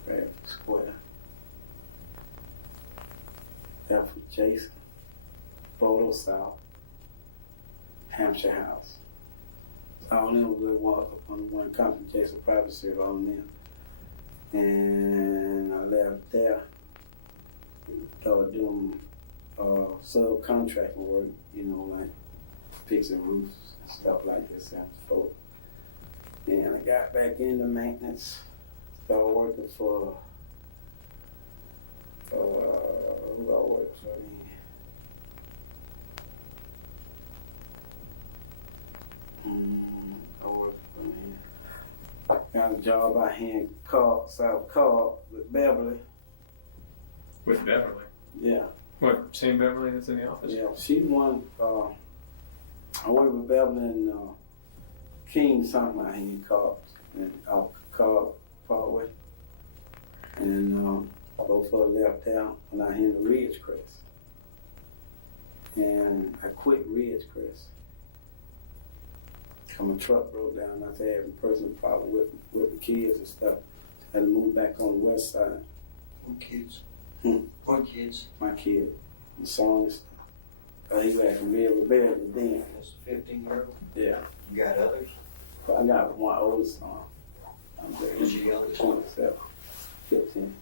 Bradford Square, Bradford Jason, Bodo South, Hampshire House. So all them were one company, Jason Private Service on them. And I left there, started doing subcontracting work, you know, like fixing roofs and stuff like this and so. And I got back into maintenance, started working for who I worked for then? I worked for him. Got a job out here in South Cobb with Beverly. With Beverly? Yeah. What, same Beverly that's in the office? Yeah, she's one, I worked with Beverly in King something out here called and off Parkway. And both of them left down when I hit the Ridgecrest. And I quit Ridgecrest. My truck broke down. I had a personal problem with the kids and stuff. Had to move back on the west side. What kids? Hmm. What kids? My kid, my son and stuff. He was acting real rebellious then. That's a 15-year-old? Yeah. You got others? I got one older son. I'm Who's your youngest? 27, 15.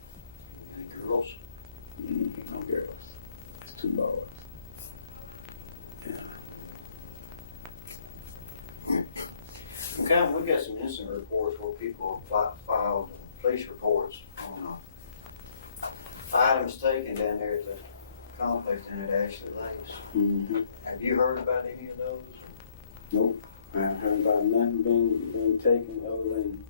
Any girls? No girls. It's 2 boys. Yeah. Okay, we got some incident reports where people filed police reports on items taken down there at the complex and at Ashley Lakes. Mm-hmm. Have you heard about any of those? Nope. I haven't heard about nothing being taken other than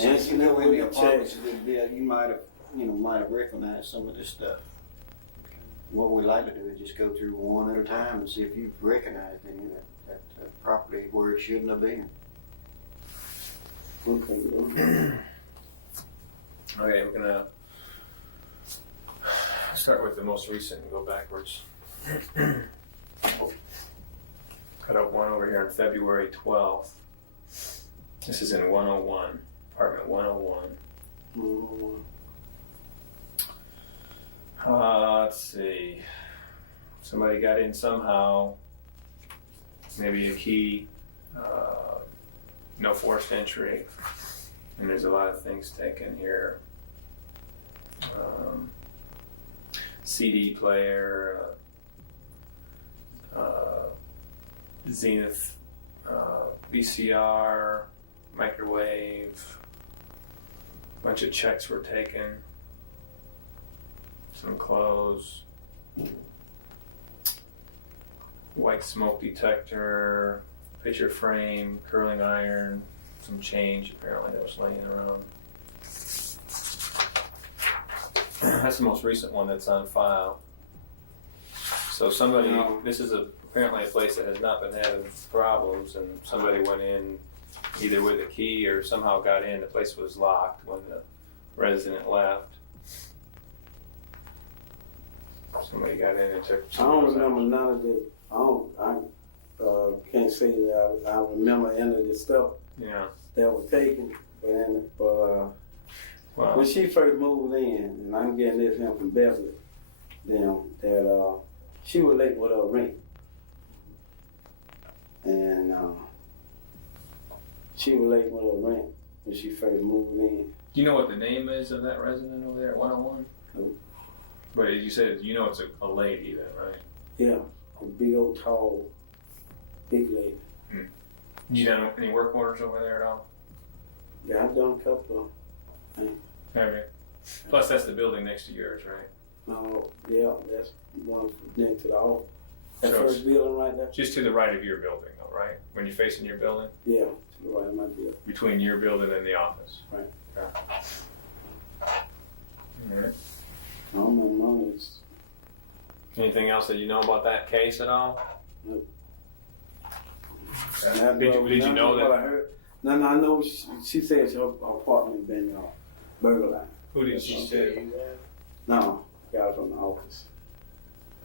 Since you know in the apartments check. a good bit, you might have recognized some of this stuff. What we like to do is just go through one at a time and see if you've recognized any of that property where it shouldn't have been. Okay. Okay, we're gonna start with the most recent and go backwards. Got up one over here on February 12th. This is in 101, apartment 101. Let's see. Somebody got in somehow. Maybe a key. No forced entry. And there's a lot of things taken here. CD player, Zenith, VCR, microwave. A bunch of checks were taken. Some clothes. White smoke detector, picture frame, curling iron, some change apparently that was laying around. That's the most recent one that's on file. So somebody, this is apparently a place that has not been having problems, and somebody went in either with a key or somehow got in. The place was locked when the resident left. Somebody got in and took. I don't remember none of the. I can't say that I remember any of the stuff that was taken. But when she first moved in, and I'm getting this in from Beverly, that she was late with her rent. And she was late with her rent when she first moved in. Do you know what the name is of that resident over there at 101? Nope. But you said you know it's a lady then, right? Yeah, a big old tall, big lady. You done any work orders over there at all? Yeah, I've done a couple of things. Have you? Plus that's the building next to yours, right? No, yeah, that's one next to the office. That So first building right there? Just to the right of your building though, right? When you're facing your building? Yeah, to the right of my building. Between your building and the office? Right. Okay. All right. I don't know none of this. Anything else that you know about that case at all? Nope. Did you know that? I heard. No, I know she said her apartment been burglarized. Who did she say? No, got it from the office.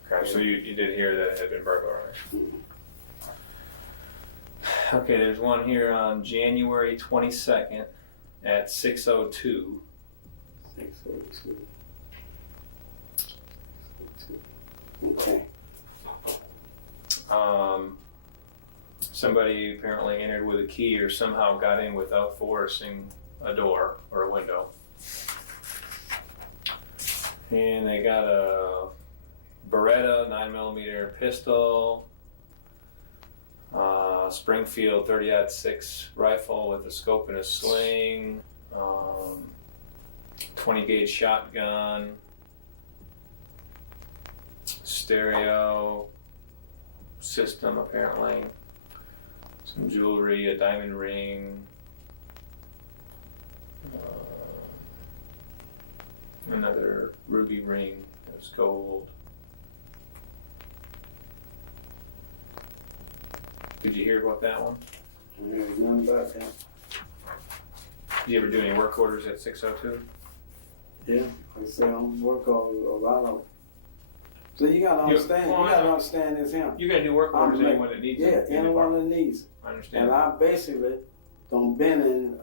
Okay, so you did hear that it had been burglarized. Mm-hmm. Okay, there's one here on January 22nd at 6:02. 6:02. Okay. Somebody apparently entered with a key or somehow got in without forcing a door or a window. And they got a Beretta 9mm pistol, Springfield 30-06 rifle with a scope and a sling, 20 gauge shotgun, stereo system apparently, some jewelry, a diamond ring, another ruby ring that was gold. Did you hear about that one? There's nothing about that. Did you ever do any work orders at 602? Yeah, like I say, I'm work on a lot of. So you gotta understand. Well, you gotta understand this him. You gotta do work orders anyone that needs it. Yeah, anyone that needs. I understand. And I basically don't been in.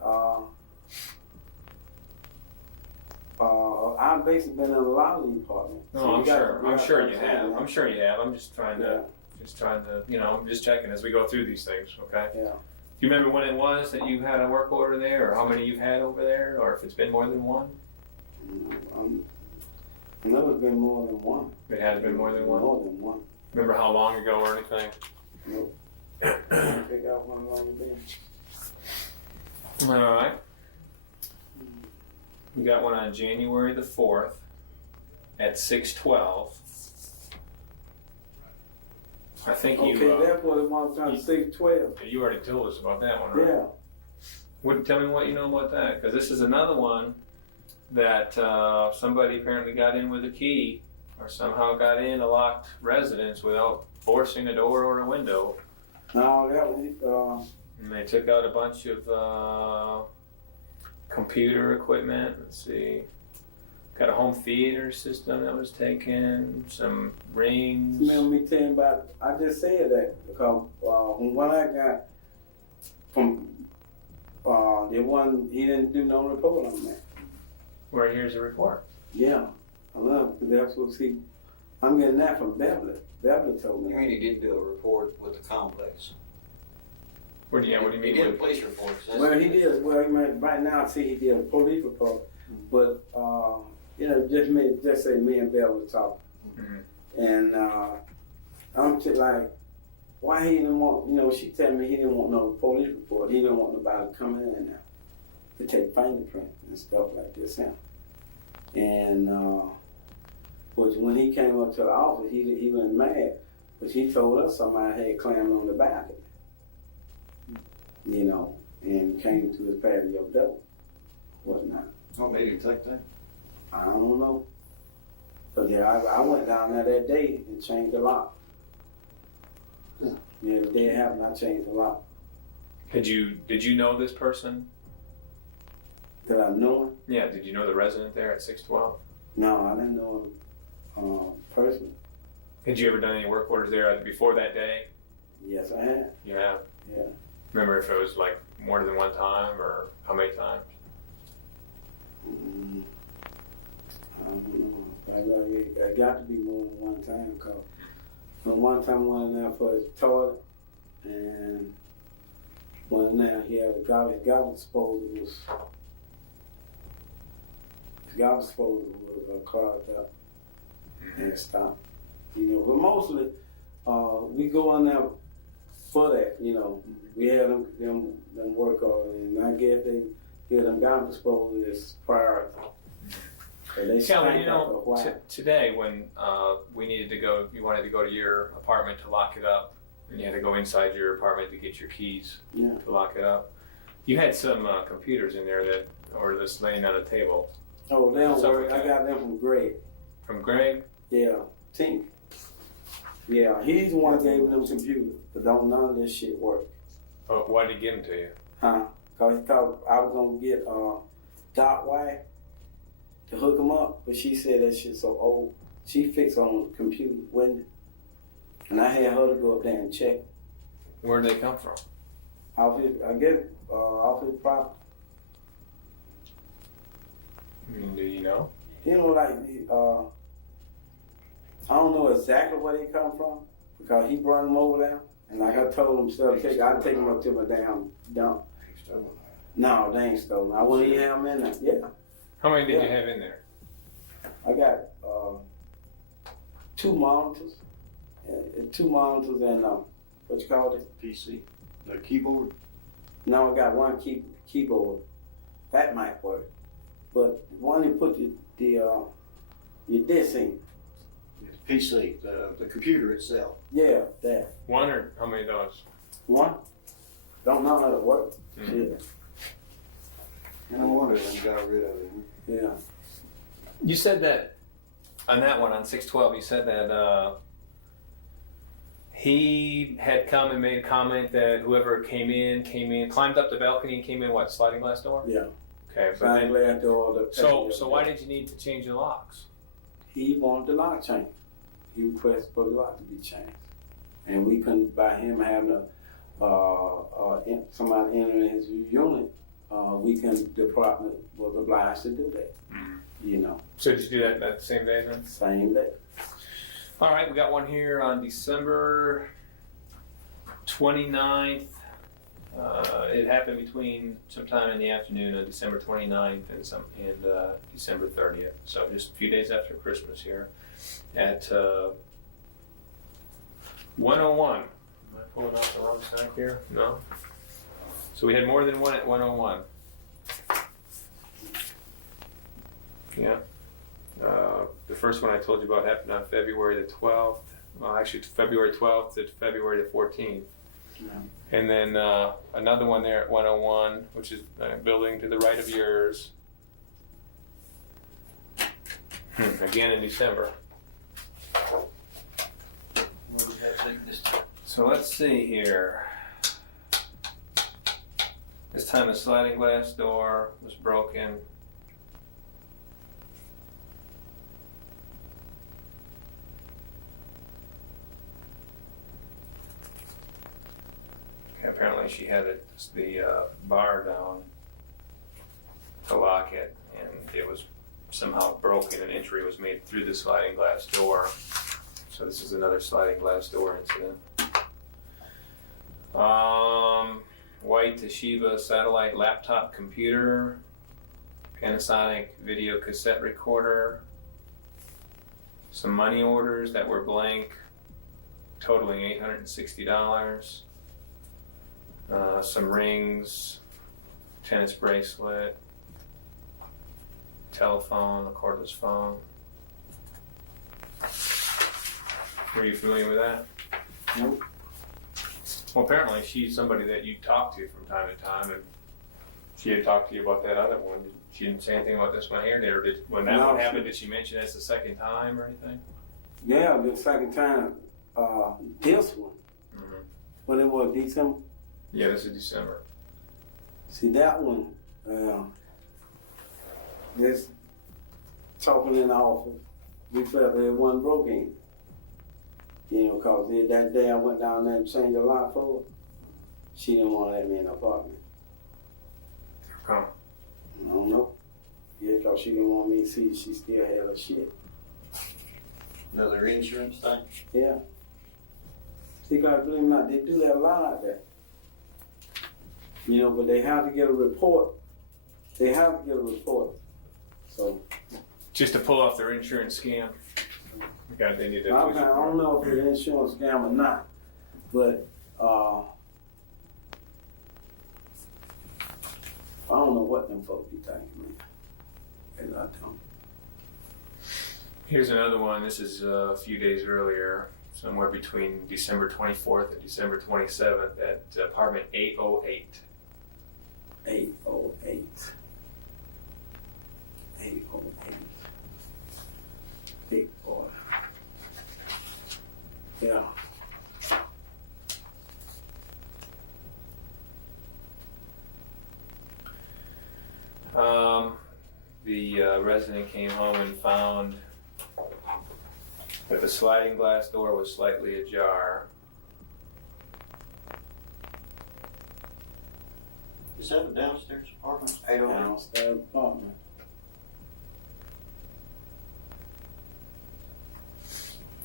I've basically been in a lot of the departments. No, So I'm sure. I'm sure you understand have. that. I'm sure you have. I'm just trying to, you know, I'm just checking as we go through these things. Okay. Yeah. Do you remember when it was that you had a work order there, or how many you've had over there, or if it's been more than one? I know it's been more than one. It has been more than one. More than one. Remember how long ago or anything? Nope. Figure out when long it's been. All right. We got one on January the 4th at 6:12. I think Okay, you. that's what it was on 612. You already told us about that one, right? Yeah. Tell me what you know about that, because this is another one that somebody apparently got in with a key, or somehow got in a locked residence without forcing a door or a window. No, that was And they took out a bunch of computer equipment. Let's see. Got a home theater system that was taken, some rings. remember me telling about. I just said that because when I got from the one he didn't do no report on that. Where here's a report. Yeah, I love that's what see. I'm getting that from Beverly. Beverly told me. You mean he did do a report with the complex? What do you He mean? did a police report. Well, he did. Well, right now, see, he did a police report, but you know, just say me and Beverly talking, and I'm just like, why he didn't want? You know, she tell me he didn't want no police report. He didn't want nobody coming in there to take fingerprint and stuff like this. And which when he came up to the office, he went mad, but he told us somebody had climbed on the balcony. You know, and came to his patio door, whatnot. What made you think that? I don't know. But yeah, I went down there that day and changed the lock. Yeah, the day it happened, I changed the lock. Did you know this person? Did I know him? Yeah, did you know the resident there at 612? No, I didn't know him personally. Had you ever done any work orders there before that day? Yes, I had. You have? Yeah. Remember if it was like more than one time, or how many times? I don't know. I got to be more than one time, because from one time I went in there for his toilet, and went in there, he had a garbage disposal was clogged up and stopped. You know, but mostly we go in there for that, you know. We had them work on it, and I guess they get them garbage disposal as priority. So they Kelly, you know, today when we needed to go, you wanted to go to your apartment to lock it up, and you had to go inside your apartment to get your keys to lock it up. You had some computers in there that were just laying on a table. Oh, they don't work. I got them from Greg. From Greg? Yeah, Tink. Yeah, he's the one that gave them computers, but don't none of this shit work. Oh, why did he give them to you? Huh? Because he thought I was going to get dot wire to hook them up, but she said that shit's so old. She fixed on the computer window, and I had her to go up there and check. Where did they come from? Off his property. Do you know? You know, like, I don't know exactly where they come from, because he brought them over there, and like I told him, I'd take them up to my damn dump. No, they ain't stolen. I wouldn't even have them in there. Yeah. How many did you have in there? I got 2 monitors. 2 monitors and, what you call it? PC. The keyboard? No, I got one keyboard. That might work. But one you put your disc in. PC, the computer itself. Yeah, that. One, or how many of those? One? Don't know how to work. Yeah. No wonder they got rid of it. Yeah. You said that on that one, on 612, you said that He had come and made a comment that whoever came in, climbed up the balcony and came in, what, sliding glass door? Yeah. Okay. Sliding glass door. So why did you need to change the locks? He wanted the lock changed. He requested for the lock to be changed. And we couldn't, by him having somebody entering his unit, the department was obliged to do that. Mm-hmm. So did you do that same day then? Same day. All right, we got one here on December 29th. It happened between sometime in the afternoon on December 29th and December 30th. So just a few days after Christmas here at 101. Am I pulling off the wrong stack here? No. So we had more than one at 101. Yeah. The first one I told you about happened on February the 12th. Well, actually, February 12th to February the 14th. Yeah. And then another one there at 101, which is a building to the right of yours. Again in December. So let's see here. This time the sliding glass door was broken. Apparently she had the bar down to lock it, and it was somehow broken. An entry was made through the sliding glass door. So this is another sliding glass door incident. White Toshiba satellite laptop computer, Panasonic video cassette recorder, some money orders that were blank, totaling $860. Some rings, tennis bracelet, telephone, a cordless phone. Were you familiar with that? Nope. Well, apparently she's somebody that you talk to from time to time, and she had talked to you about that other one. She didn't say anything about this one here, or when that one happened, did she mention that's the second time or anything? Yeah, the second time. This one. Mm-hmm. When it was December. Yeah, this is December. See, that one, this talking in the office, we felt that it wasn't broken. Because that day I went down there and changed the lock for her. She didn't want to let me in the apartment. How come? I don't know. Yeah, because she didn't want me to see she still had her shit. Another insurance thing? Yeah. See, God, believe it or not, they do that a lot out there. But they have to get a report. So. Just to pull off their insurance scam. God, they need that. I don't know if it's an insurance scam or not, but I don't know what them folks be thinking, man. And I don't. Here's another one. This is a few days earlier, somewhere between December 24th and December 27th at apartment 808. 808. 808. Big boy. Yeah. The resident came home and found that the sliding glass door was slightly ajar. Is that a downstairs apartment? 808. Downstairs apartment.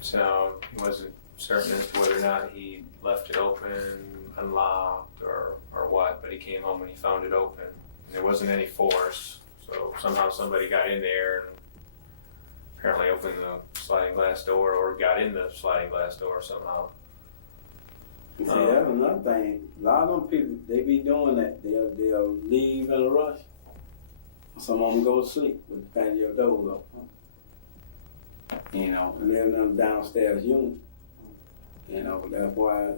So he wasn't certain as to whether or not he left it open, unlocked, or what, but he came home and he found it open. And there wasn't any force, so somehow somebody got in there and apparently opened the sliding glass door or got in the sliding glass door somehow. See, that's another thing. A lot of them people, they be doing that. They'll leave in a rush. Some of them go to sleep with the patio doors open. And they're in a downstairs unit. That's why.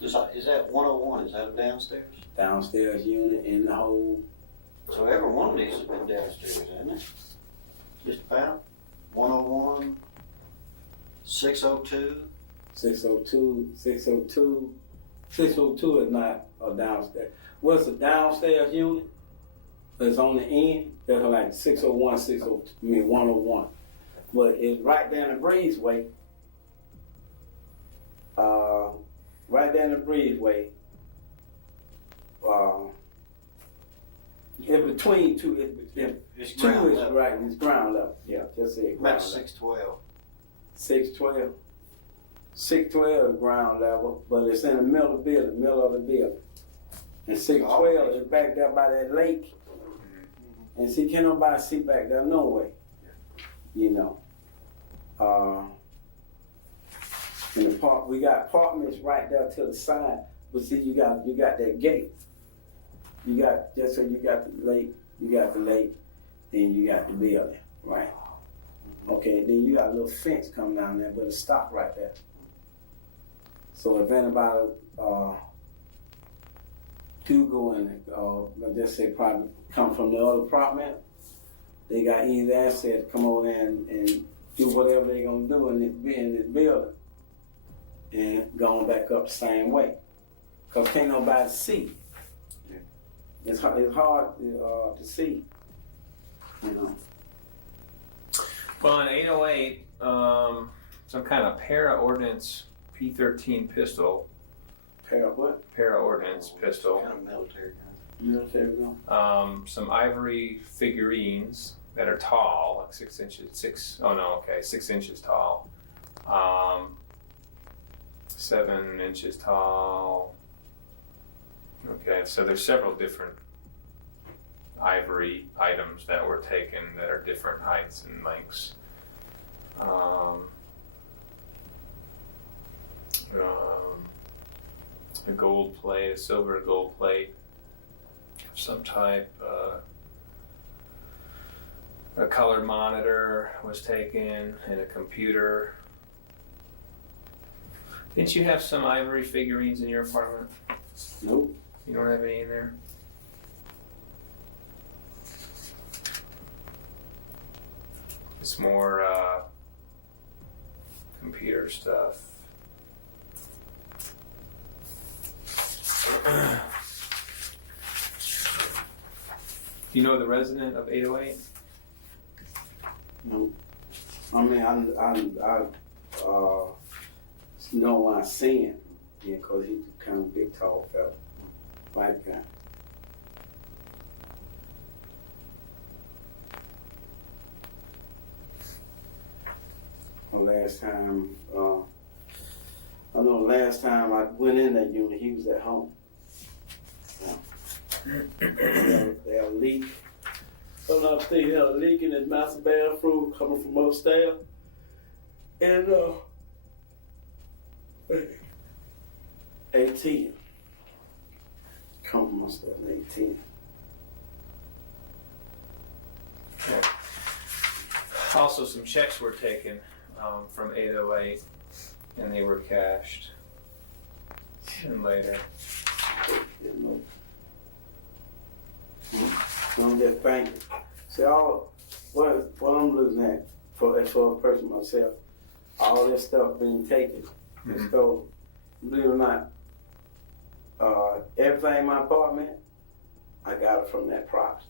Is that 101? Is that a downstairs? Downstairs unit in the whole. So every one of these has been downstairs, hasn't it? Just about 101, 602, 602 is not a downstairs. What's a downstairs unit? It's on the end. That's like 601, 101. But it's right down the breezeway. Right down the breezeway. In between two, It's two ground is level. right. It's ground level. Yeah, just say About ground level. 612. 612. 612 is ground level, but it's in the middle of the building. And 612 is back there by that lake. And see, can't nobody see back there no way. You know. In the park, we got apartments right there to the side, but see, you got that gate. You got the lake, then you got the building, right? Okay, then you got a little fence coming down there, but it stopped right there. So if anybody do go in, let's just say probably come from the other apartment, they got easy access to come over there and do whatever they're gonna do in this building, and going back up the same way, cause can't nobody see. It's hard to see, you know. Well, in 808, some kind of para-ordnance P13 pistol. Para-ordnance pistol. Kind of military gun. Military gun. Some ivory figurines that are tall, like 6 inches tall. 7 inches tall. Okay, so there's several different ivory items that were taken that are different heights and lengths. A gold plate, a silver gold plate of some type. A colored monitor was taken and a computer. Didn't you have some ivory figurines in your apartment? Nope. You don't have any in there? It's more computer stuff. You know the resident of 808? Nope. I mean, I know when I see him, yeah, cause he's kind of big, tall fella, white guy. Last time, I know the last time I went in that unit, he was at home. They had a leak. So I was thinking, he had a leak in his master bathroom coming from upstairs. And 18. Come from upstairs, 18. Yeah. Also, some checks were taken from 808, and they were cashed. And later. I'm just thinking. See, what I'm looking at for a person myself, all this stuff being taken and stolen. Believe it or not, everything in my apartment, I got it from that property.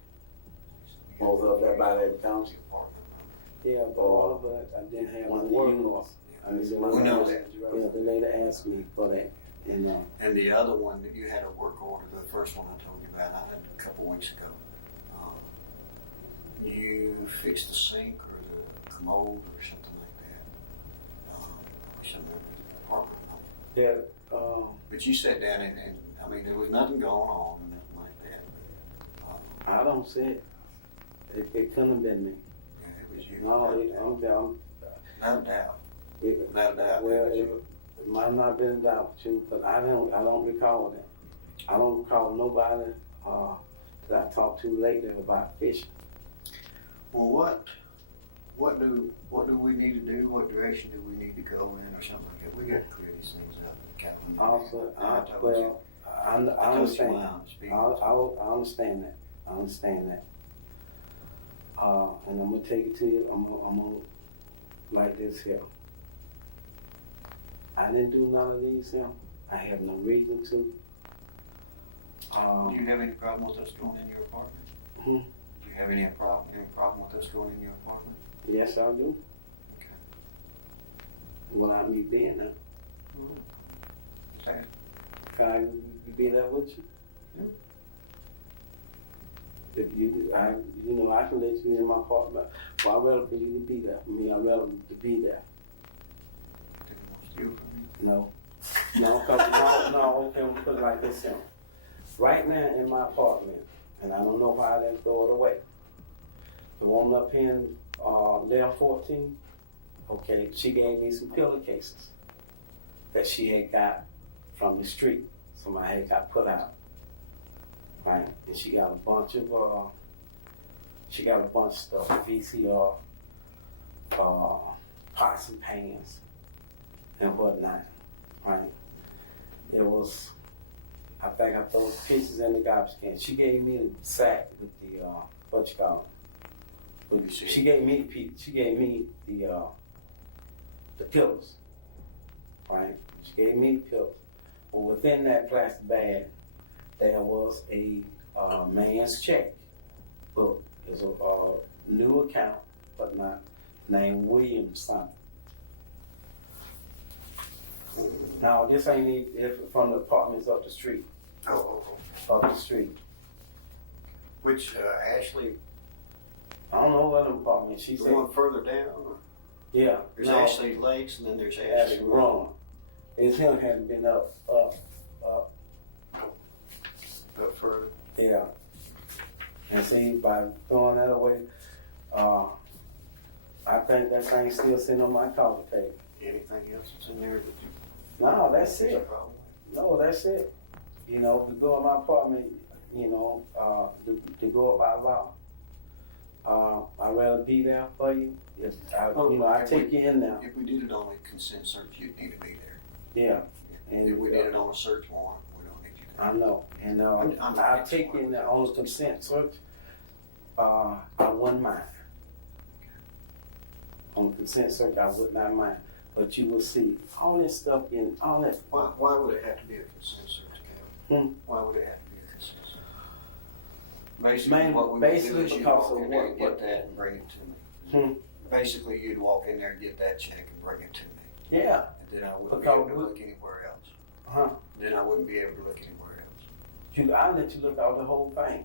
Most of that by that township. Yeah, but all of it, I didn't have one unit. I mean, We know that. Yeah, the lady asked me for that. And the other one that you had a work order, the first one I told you about, I had a couple weeks ago. You fixed the sink or the commode or something like that. I wish I remember the apartment number. Yeah. But you sat down and I mean, there was nothing going on or nothing like that. I don't see it. It couldn't have been me. Yeah, it was you. No, No doubt. No doubt. Well, it might not have been a doubt with you, but I don't recall that. I don't recall nobody that I talked to lately about fishing. Well, what do we need to do? What direction do we need to go in or something like that? We got to clear these things up. Also, I understand. I understand that. I understand that. And I'm gonna take it to you. I'm gonna like this here. I I didn't do none of these here. I have no reason to. Do you have any problem with us going in your apartment? Hmm? Do you have any problem with us going in your apartment? Yes, I do. Okay. Without me being there. Okay. Can I be there with you? Yeah. If I can let you in my apartment. Well, I'd rather for you to be there. I'd rather to be there. Do you want to steal from me? No, okay, I'm put it like this here. Right now in my apartment, and I don't know why I didn't throw it away. The woman up here in 1114, okay, she gave me some pillowcases that she had got from the street. Somebody had got put out. Right, and she got a bunch of stuff, VCR, pots and pans, and whatnot. Right, I think I threw the pieces in the garbage can. She gave me the sack with the what you call it. She gave me the pillows. Right, she gave me the pillows. Well, within that plastic bag, there was a man's check book. It's a new account, but not named William something. Now, this ain't from the apartments up the street. Up the street. Which, Ashley, I don't know what apartment. She the said. one further down? Or? Yeah. There's Ashley Lakes and then there's Ashley Run. His him hadn't been up. Up further. Yeah. And see, by throwing that away, I think that thing's still sitting on my coffee table. Anything else that's in there that you... No, that's there's a it. problem? No, that's it. To go in my apartment, to go by law, I'd rather be there for you. I take you in now. If we did it on a consent search, you'd need to be there. Yeah. And if we did it on a search warrant, we don't need you to. I know. And I take you in there on a consent search. I wouldn't mind. On consent search, I would not mind. But you will see all this stuff in all that. Why would it have to be a consent search, Cal? Why would it have to be a consent search? Basically, what we would do is you'd walk in there and get that and bring it to me. Basically, you'd walk in there and get that check and bring it to me. Yeah. And then I wouldn't be able to look anywhere else. Then I wouldn't be able to look anywhere else. I'll let you look over the whole thing.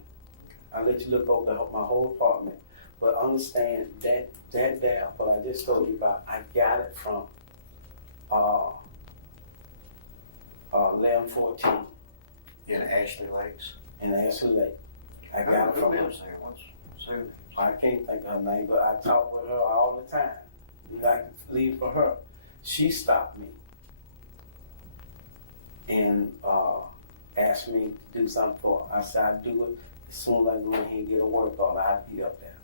I'll let you look over my whole apartment. But understand that there, what I just told you about, I got it from 1114. In Ashley Lakes? In Ashley Lake. I got it from her. What's her name? I can't think of her name, but I talk with her all the time. I leave for her. She stopped me and asked me to do something for her. I said, I'd do it as soon as I go in here and get a work on, I'd be up there.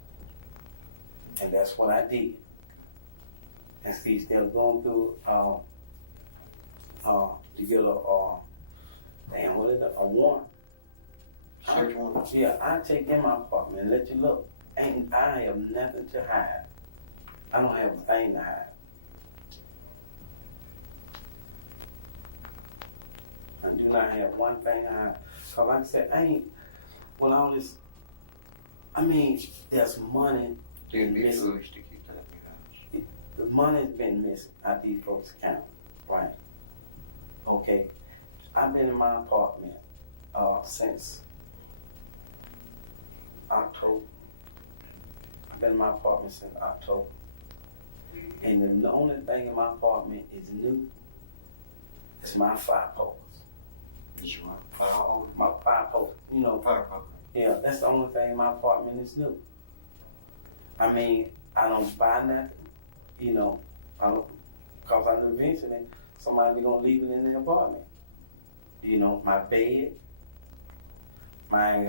And that's what I did. And see, they're going through to get a warrant. Search warrant? Yeah, I take in my apartment and let you look. And I have nothing to hide. I don't have a thing to hide. I do not have one thing to hide. Because like I said, all this, there's money. It'd be foolish to keep that in your house. The money's been missing out these folks' account, right? Okay, I've been in my apartment since October. I've been in my apartment since October. And the only thing in my apartment is new. It's my fire poles. Is your fire? My fire poles, Fire pole. Yeah, that's the only thing in my apartment is new. I don't buy nothing, because I know eventually somebody gonna leave it in the apartment. My bed, my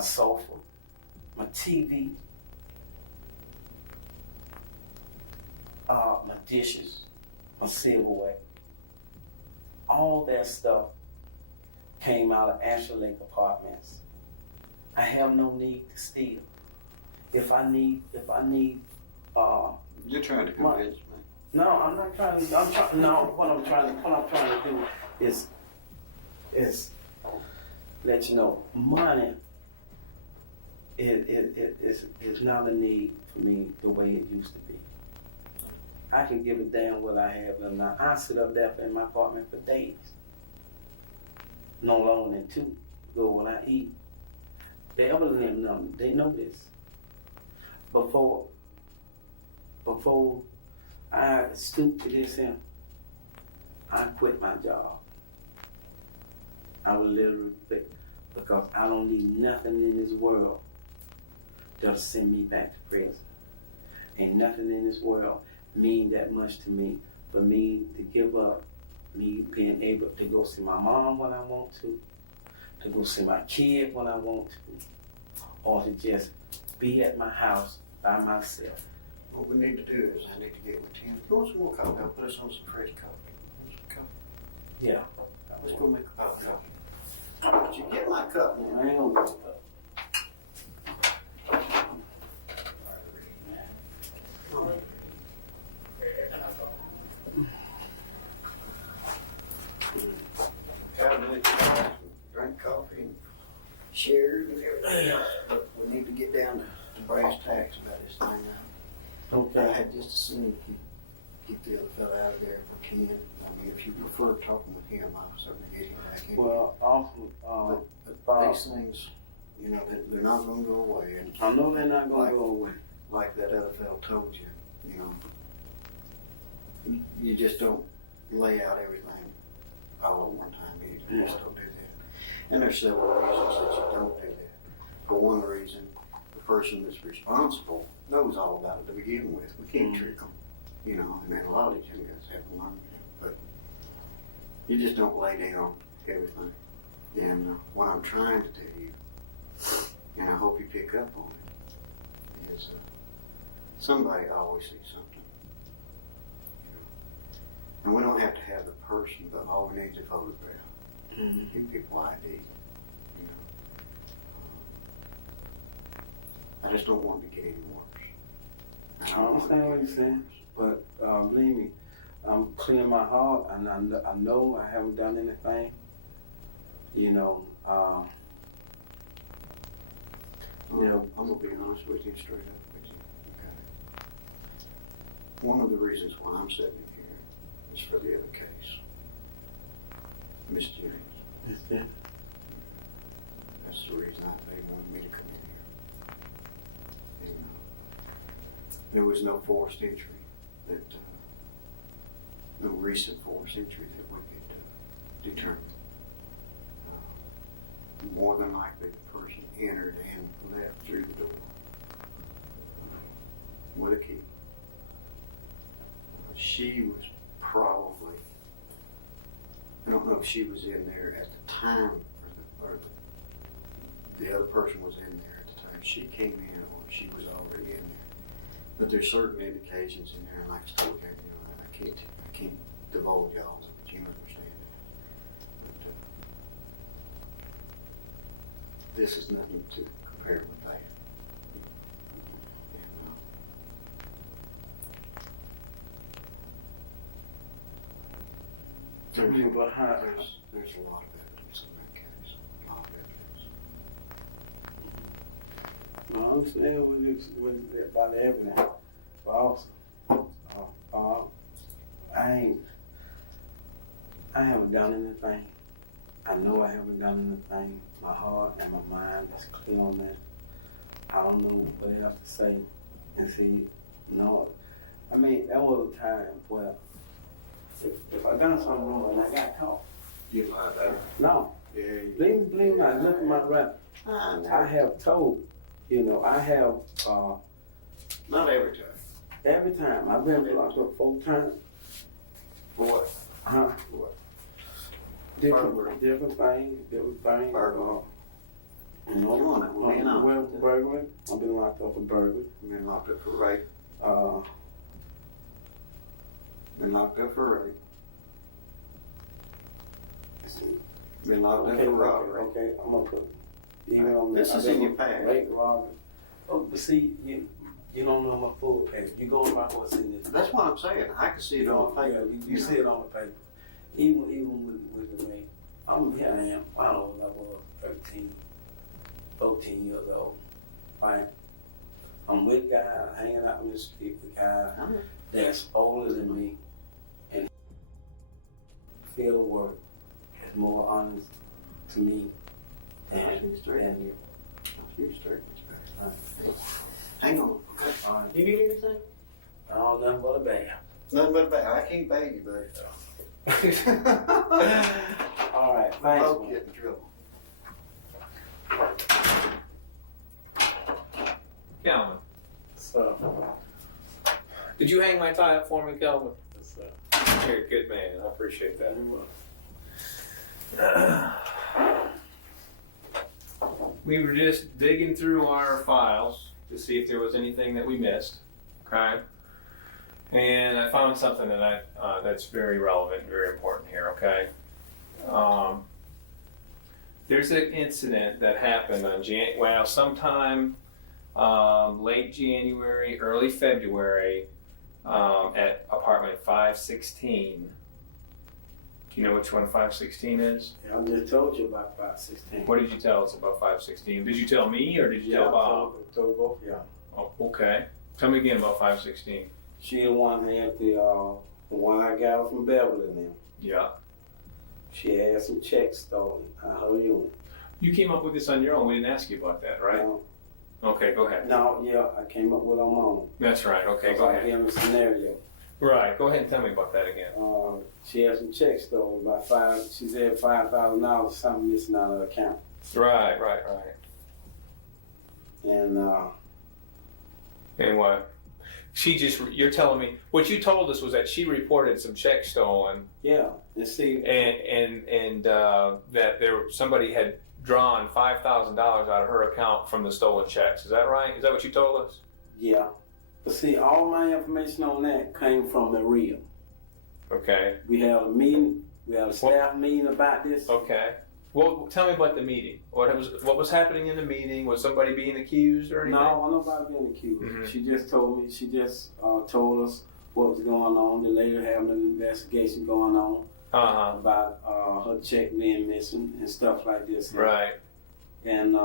sofa, my TV, my dishes, my silverware. All that stuff came out of Ashley Lake Apartments. I have no need to steal. If I need You're trying to convince me. No, I'm not trying to. What I'm trying to do is let you know, money is not a need for me the way it used to be. I can give a damn what I have or not. I sit up there in my apartment for days. No longer than 2 go when I eat. They ever know, they know this. Before I stooped to this here, I quit my job. I would literally quit because I don't need nothing in this world that'll send me back to prison. Ain't nothing in this world mean that much to me for me to give up me being able to go see my mom when I want to go see my kid when I want to, or to just be at my house by myself. What we need to do is I need to get with Tim. You want some more coffee? I'll put us on some fresh coffee. Want some coffee? Yeah. Let's go make a cup of coffee. Did you get my cup? I ain't gonna go. Drink coffee and share and everything else. But we need to get down to brass tacks about this thing now. Okay. I had just as soon get the other fella out of there if we can. I mean, if you prefer talking with him, I'll certainly get him back in. Well, also, but these things, you know, they're not going to go away. And I know they're not going to go away. Like that other fellow told you, you know, you just don't lay out everything all at one time either. You just don't do that. And there's several reasons that you don't do that. For one reason, the person that's responsible knows all about it to begin with. We can't trick them, you know, and then a lot of these young guys have to learn that. But you just don't lay down everything. And what I'm trying to tell you, and I hope you pick up on it, is somebody always sees something. And we don't have to have the person, but all we need is a photograph. Give people ID. You know. I just don't want it to get any worse. I understand what you're saying, but believe me, I'm clear in my heart, and I know I haven't done anything. You know, I'm gonna be honest with you, straight up with you. Okay. One of the reasons why I'm sitting here is for the other case, Miss Jennings. Yeah. That's the reason they wanted me to come in here. And, there was no forced entry no recent forced entry that we could determine. More than likely, the person entered and left through the door with a key. She was probably, I don't know if she was in there at the time or the other person was in there at the time she came in, or she was already in there. But there's certain indications in there, and like I told you, I can't divulge all of it, but you understand it. But, this is nothing to compare with that. Tell me about how. There's a lot of evidence in that case. A lot of evidence. I understand about the evidence, but also, I haven't done anything. I know I haven't done anything. My heart and my mind is clear on that. I don't know what else to say and see. No, I mean, that was a time where if I done something wrong and I got caught. You lied that? No. Yeah. Believe me, I look at my rep. I have told, I have, Not every time. every time. I've been locked up 4 times. For what? Huh? For what? Different things. Burglary. Come on, burglary. I've been locked up for burglary. You've been locked up for rape. Been locked up for rape. Been locked up for robbery. Okay, I'm gonna put even on This is in your past. Rape, robbery. Oh, but see, You don't know my full paper. You go by what's in this. That's what I'm saying. I can see it on the paper. You see it on the paper. Even with the way, here I am. I don't know, I was 13, 14 years old. Right? I'm with guys, hanging out in the street with guys that's older than me, and field of work is more honest to me than you. Hang on. You need anything? No, nothing but a bag. Nothing but a bag. I can't bag you, buddy. All right, thanks. I'll get in trouble. Calvin, So, did you hang my tie up for me, Calvin? so. You're a good man. I appreciate that. We were just digging through our files to see if there was anything that we missed, okay? And I found something that that's very relevant, very important here, okay? There's an incident that happened on sometime late January, early February, at apartment 516. Do you know which one 516 is? Yeah, I just told you about 516. What did you tell us about 516? Did you tell me or did you tell Bob? I told both of y'all. Oh, okay. Tell me again about 516. She the one had the one I got from Beverly now. Yeah. She had some checks stolen out of her unit. You came up with this on your own. We didn't ask you about that, right? Okay, go ahead. No, yeah, I came up with it on my own. That's right. Okay, go I ahead. gave him a scenario. Right. Go ahead and tell me about that again. She had some checks stolen, about she said $5,000, something missing out of her account. Right. And And what? You're telling me, what you told us was that she reported some checks stolen. yeah, and see. And that somebody had drawn $5,000 out of her account from the stolen checks. Is that right? Is that what you told us? Yeah. But see, all my information on that came from the real. Okay. We had a meeting, we had a staff meeting about this. Okay. Well, tell me about the meeting. What was happening in the meeting? Was somebody being accused or anything? No, nobody being accused. Mm-hmm. She just told us what was going on. The lady having an investigation going on about her check being missing and stuff like this. Right. And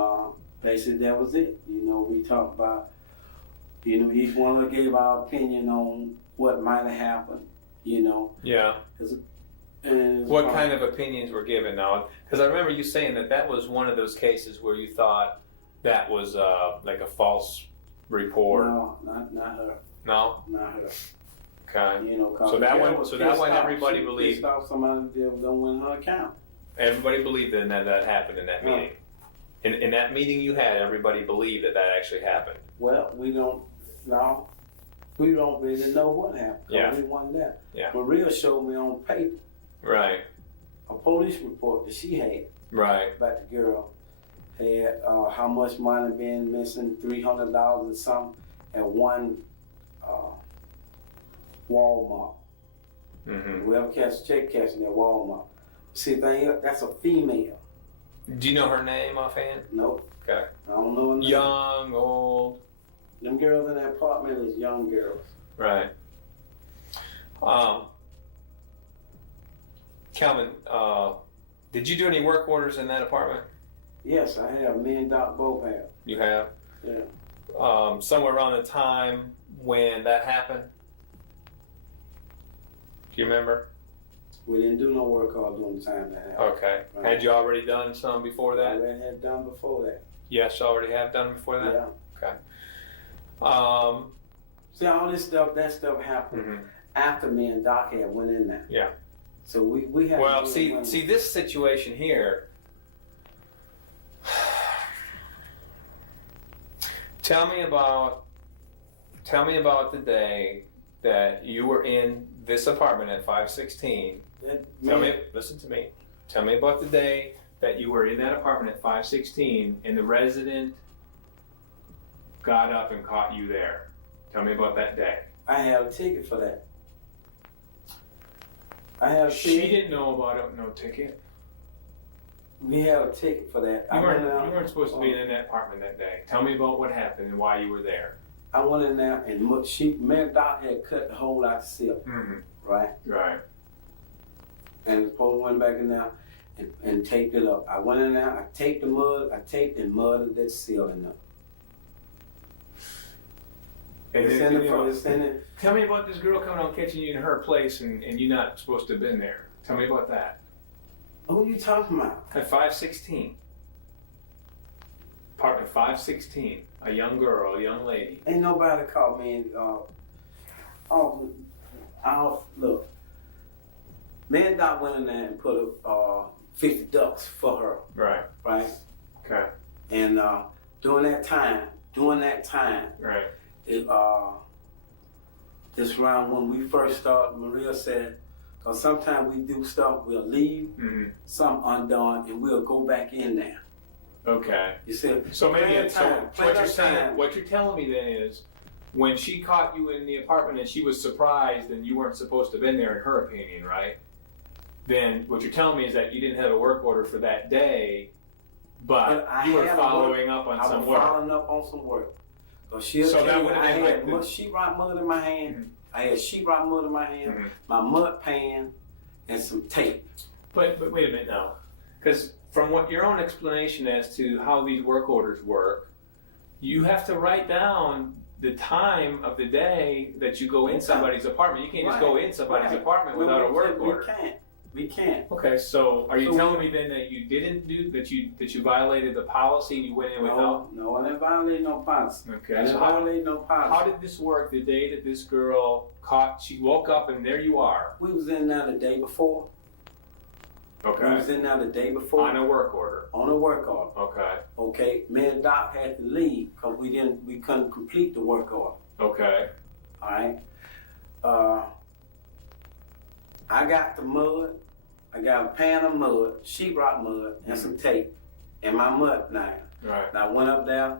basically that was it. We talked about, each one of us gave our opinion on what might have happened, Yeah. What kind of opinions were given now? Because I remember you saying that was one of those cases where you thought that was like a false report. No, not her. No? Not her. Okay. So that one everybody believed. Somebody don't win her account. Everybody believed in that happened in that meeting. In that meeting you had, everybody believed that actually happened. Well, we don't really know what happened. Yeah. We wasn't there. Yeah. Maria showed me on paper Right. a police report that she had Right. about the girl. Had how much money being missing, $300 or something at one Walmart. Mm-hmm. Whoever check cashing at Walmart. See, that's a female. Do you know her name offhand? Nope. Okay. I don't know her name. Young, old. Them girls in that apartment is young girls. Right. Calvin, did you do any work orders in that apartment? Yes, I have. Me and Doc both have. You have? Yeah. Somewhere around the time when that happened? Do you remember? We didn't do no work all during the time that happened. Okay. Right. Had you already done some before I that? had done before that. Yes, you already have done before that? Yeah. Okay. See, all this stuff, that stuff happened Mhm. after me and Doc had went in there. Yeah. So we had. Well, see this situation here. Tell me about the day that you were in this apartment at 516. Listen to me. Tell me about the day that you were in that apartment at 516 and the resident got up and caught you there. Tell me about that day. I had a ticket for that. I had a She ticket. didn't know about it. No ticket. We had a ticket for that. You weren't supposed to be in that apartment that day. Tell me about what happened and why you were there. I went in there and Mary Doc had cut the hole out the ceiling, right? Right. And the police went back in there and taped it up. I went in there, I taped and mudded that ceiling up. And tell me about this girl coming on catching you in her place and you're not supposed to have been there. Tell me about that. Who are you talking about? At 516. Apartment 516. A young girl, a young lady. Ain't nobody called me. Look. Me and Doc went in there and put 50 ducks for her. Right. Right. Okay. And during that time, right. This round when we first started, Maria said, because sometimes we do stuff, we'll leave some undone and we'll go back in there. Okay. You see, so maybe what you're telling me then is when she caught you in the apartment and she was surprised and you weren't supposed to have been there in her opinion, right? Then what you're telling me is that you didn't have a work order for that day, but you were following up on some work. Following up on some work. So that would have been like sheetrock mud in my hand. I had sheetrock mud in my hand, my mud pan, and some tape. But wait a minute now, because from what your own explanation as to how these work orders work, you have to write down the time of the day that you go in somebody's apartment. You can't just go in somebody's apartment without a work order. We can't. Okay, so are you telling me then that you didn't do that you violated the policy and you went in without? No, I didn't violate no policy. Okay, so how did this work the day that this girl she woke up and there you are? We was in there the day before. Okay. We was in there the day before. On a work order. On a work order. Okay. Okay, me and Doc had to leave because we couldn't complete the work order. Okay. All right. I got the mud. I got a pan of mud, sheetrock mud, and some tape, and my mud knife. Right. And I went up there,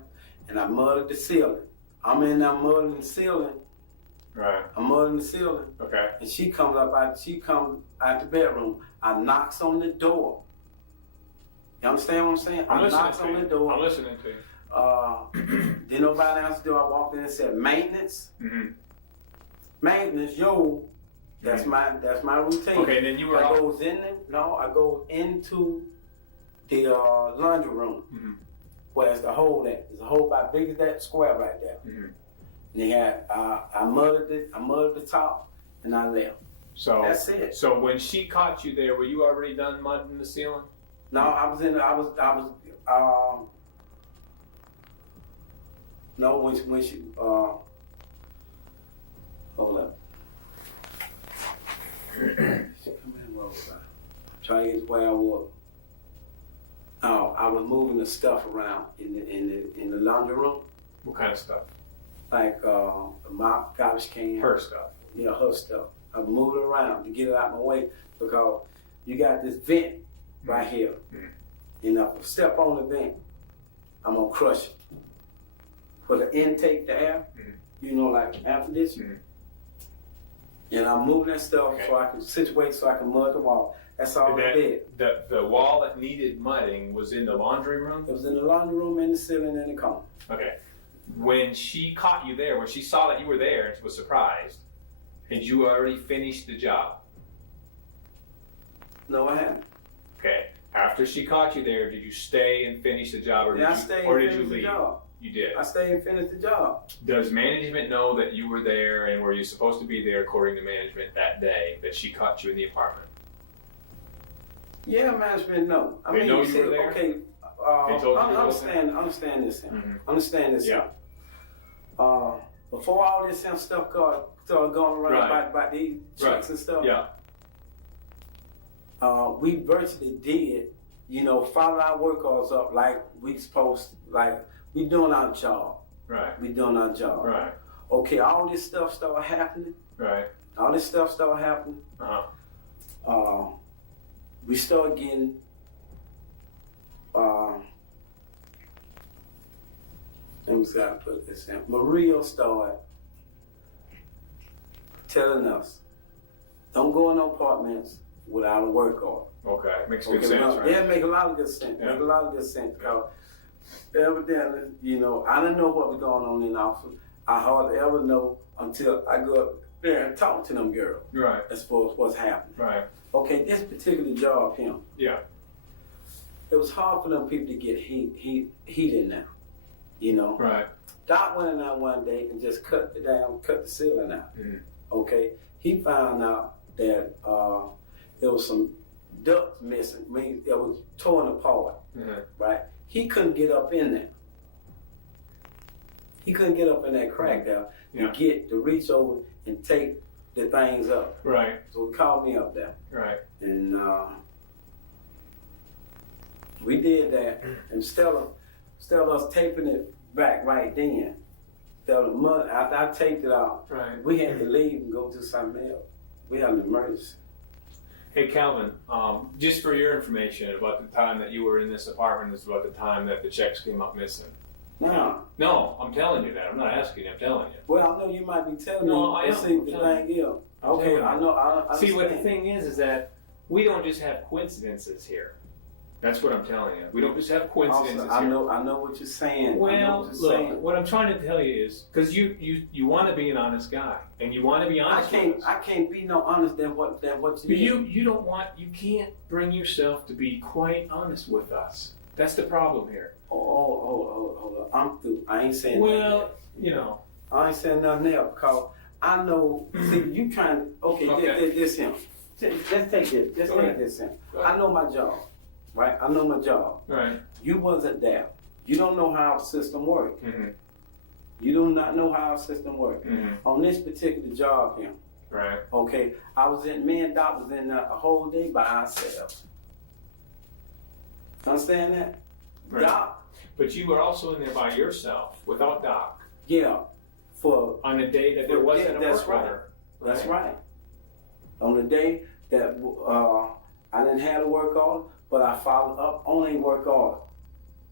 and I mudded the ceiling. I'm in there mudding the ceiling. Right. I'm mudding the ceiling. Okay. And she comes out the bedroom. I knocks on the door. You understand what I'm saying? I knocks on the door. I'm listening to you. Then nobody answered the door. I walked in and said, maintenance. Maintenance, yo. That's my routine. Okay, then you were I go into the laundry room. Where's the hole at? There's a hole about big as that square right there. And they had I mudded the top and I left. So that's it. So when she caught you there, were you already done mudding the ceiling? No, I was no, when she hold up. Trying to get to where I was. I was moving the stuff around in the laundry room. What kind of stuff? Like a mop, garbage can. Her stuff. Yeah, her stuff. I was moving it around to get it out of my way because you got this vent right here. And if I step on the vent, I'm gonna crush it. For the intake, the air, like air conditioning. And I'm moving that stuff so I can situate so I can mud the wall. That's all I did. The wall that needed mudding was in the laundry room? It was in the laundry room, in the ceiling, and the corner. Okay. When she caught you there, when she saw that you were there and she was surprised, had you already finished the job? No, I haven't. Okay. After she caught you there, did you stay and finish the job or did you leave? You did. I stayed and finished the job. Does management know that you were there and were you supposed to be there according to management that day that she caught you in the apartment? Yeah, management know. They know you were there? Okay, understand this. Understand this. Yeah. Before all this stuff started going around about these checks and stuff. Yeah. We virtually did, follow our work orders up like we supposed to, like we doing our job. Right. We doing our job. Right. Okay, all this stuff started happening. Right. All this stuff started happening. We started getting let me gotta put this in. Maria started telling us, don't go in no apartments without a work order. Okay, makes good sense, right? Yeah, it make a lot of good sense. Yeah. Make a lot of good sense because evidently, I didn't know what was going on in the office. I hardly ever know until I go up there and talk to them girls. Right. As far as what's happening. Right. Okay, this particular job, Yeah. it was hard for them people to get heat in there. You know. Right. Doc went in there one day and just cut the ceiling out. Mm-hmm. Okay. He found out that there was some ducts missing. I mean, it was torn apart. Mm-hmm. Right. He couldn't get up in there. He couldn't get up in that crack there to reach over and take the things up. Right. So he called me up there. Right. And we did that. And instead of us taping it back right then, after I taped it out, right, we had to leave and go do something else. We had an emergency. Hey Calvin, just for your information about the time that you were in this apartment is about the time that the checks came up missing. No, I'm telling you that. I'm not asking you, I'm telling you. Well, I know you might be telling me. No, I am. See, the thing is. Okay, I know. I see, what the thing is that we don't just have coincidences here. That's what I'm telling you. We don't just have coincidences also, I here. know what you're saying. Well, look, what I'm trying to tell you is, because you want to be an honest guy, and you want to be honest with us. I can't be no honest than what you You can't bring yourself to be quite honest with us. That's the problem here. Hold on. I'm through. I ain't saying nothing. I ain't saying nothing else because I know. See, you trying to. Okay. This him. Let's take this. Just take this him. I know my job. Right? I know my job. Right. You wasn't there. You don't know how our system works. Mm-hmm. You do not know how our system works. Mm-hmm. On this particular job here. Right. Okay. Me and Doc was in there a whole day by ourselves. Understand that? Right. Doc. But you were also in there by yourself, without Doc. Yeah. On the day that there wasn't a work order. That's right. On the day that I didn't have a work order, but I followed up on a work order.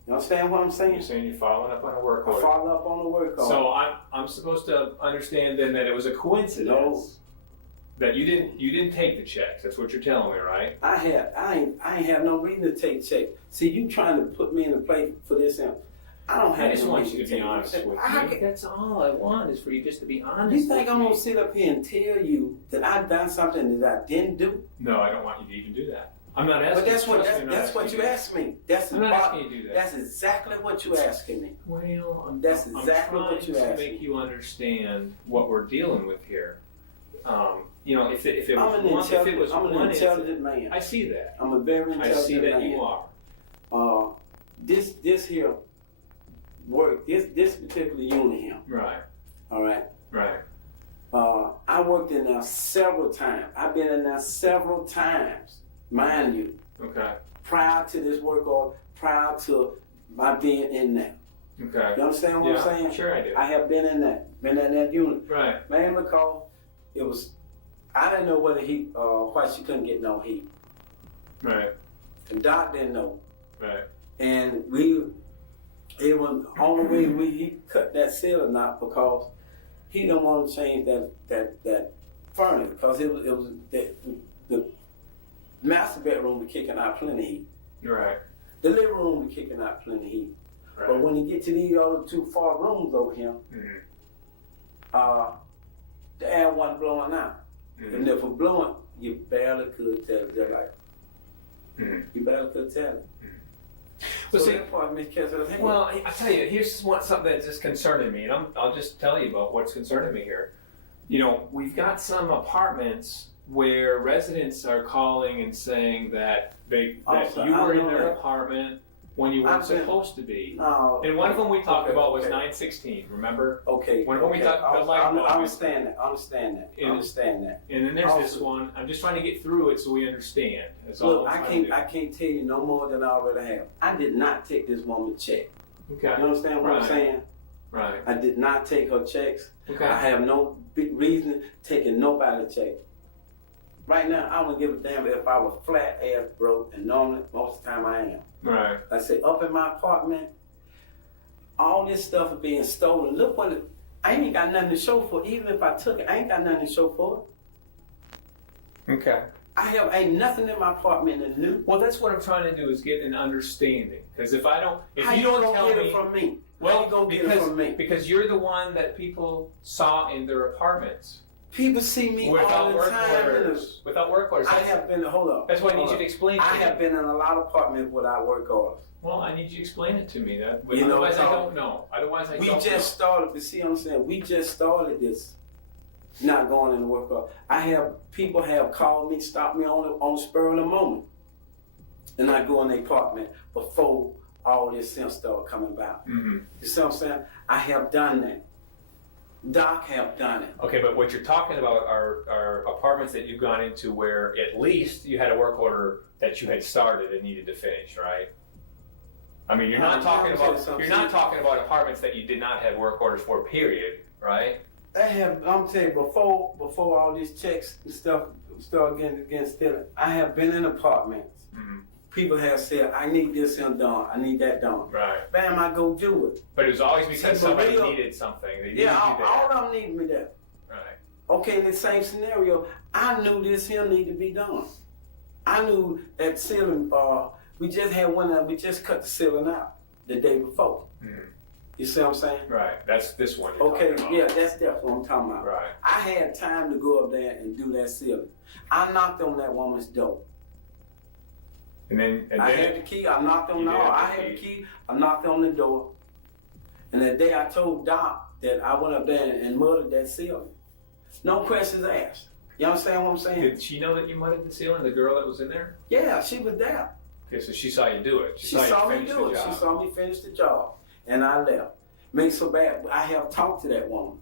You understand what I'm saying? You're saying you're following up on a work order. I followed up on a work order. So I'm supposed to understand then that it was a coincidence that you didn't take the checks. That's what you're telling me, right? I ain't have no reason to take checks. See, you trying to put me in a place for this. I just want you to be honest with me. That's all I want is for you just to be honest. You think I'm gonna sit up here and tell you that I've done something that I didn't do? No, I don't want you to even do that. I'm not asking. But that's what you asked me. I'm not asking you to do that. That's exactly what you asking me. Well, that's exactly what you asked me. I'm trying to make you understand what we're dealing with here. If it was I'm an intelligent man. I see that. I'm a very intelligent man. I see that you are. This here work. This particular unit here. Right. All right. Right. I worked in there several times. I've been in there several times. Mind you. Okay. Prior to this work order, prior to my being in there. Okay. You understand what I'm saying? Sure I do. I have been in that unit. Right. Man, because I didn't know whether why she couldn't get no heat. Right. The doc didn't know. Right. And it was on the way he cut that ceiling out because he didn't want to change that furnace because it was the master bedroom was kicking out plenty of heat. Right. The living room was kicking out plenty of heat. Right. But when you get to these other two far rooms over here, the air wasn't blowing out. Mm-hmm. And if it was blowing, you barely could tell it. Just like you barely could tell it. Well, so see, that part, I tell you, here's something that's just concerning me, and I'll just tell you about what's concerning me here. We've got some apartments where residents are calling and saying that you were in their apartment when you weren't supposed to be. And one of them we talked about was 916, remember? Okay. One of them we talked about I understand that. And then there's this one. I'm just trying to get through it so we understand. That's all I can't tell you no more than I already have. I did not take this woman's check. Okay. You understand what I'm saying? Right. I did not take her checks. Okay. I have no big reason taking nobody's check. Right now, I don't give a damn if I was flat ass broke, and normally most of the time I am. Right. I say up in my apartment, all this stuff is being stolen. Look I ain't got nothing to show for it. Even if I took it, I ain't got nothing to show for it. Okay. Ain't nothing in my apartment that's new. Well, that's what I'm trying to do is get an understanding. Because if you don't tell get me it from me? How you gonna get it from me? Because you're the one that people saw in their apartments. People see me all the time. Without work orders. I have been, hold up. That's why I need you to explain to me. I have been in a lot of apartments without work orders. Well, I need you to explain it to me. Otherwise I don't know. Otherwise I don't know. We just started, but see what I'm saying? We just started this, not going in the work order. People have called me, stopped me on the spur of the moment. And I go in the apartment before all this stuff started coming about. Mm-hmm. You see what I'm saying? I have done that. Doc have done it. Okay, but what you're talking about are apartments that you've gone into where at least you had a work order that you had started and needed to finish, right? I mean, you're not talking about apartments that you did not have work orders for, period, right? I'm telling you, before all these checks and stuff start getting stealing, I have been in apartments. Mm-hmm. People have said, I need this done, I need that done. Right. Bam, I go do it. But it was always because somebody needed something. They needed all of them needed me there. Right. Okay, in the same scenario, I knew this here needed to be done. I knew that ceiling, we just had we just cut the ceiling out the day before. Mm-hmm. You see what I'm saying? Right, that's this one. Okay, yeah, that's what I'm talking about. Right. I had time to go up there and do that ceiling. I knocked on that woman's door. And then I had the key. I knocked on the door. I had the key. I knocked on the door. And that day I told Doc that I went up there and mudded that ceiling. No questions asked. You understand what I'm saying? Did she know that you mudded the ceiling, the girl that was in there? Yeah, she was there. Okay, so she saw you do it. She saw me do it. She saw me finish the job. And I left. Made so bad. I have talked to that woman.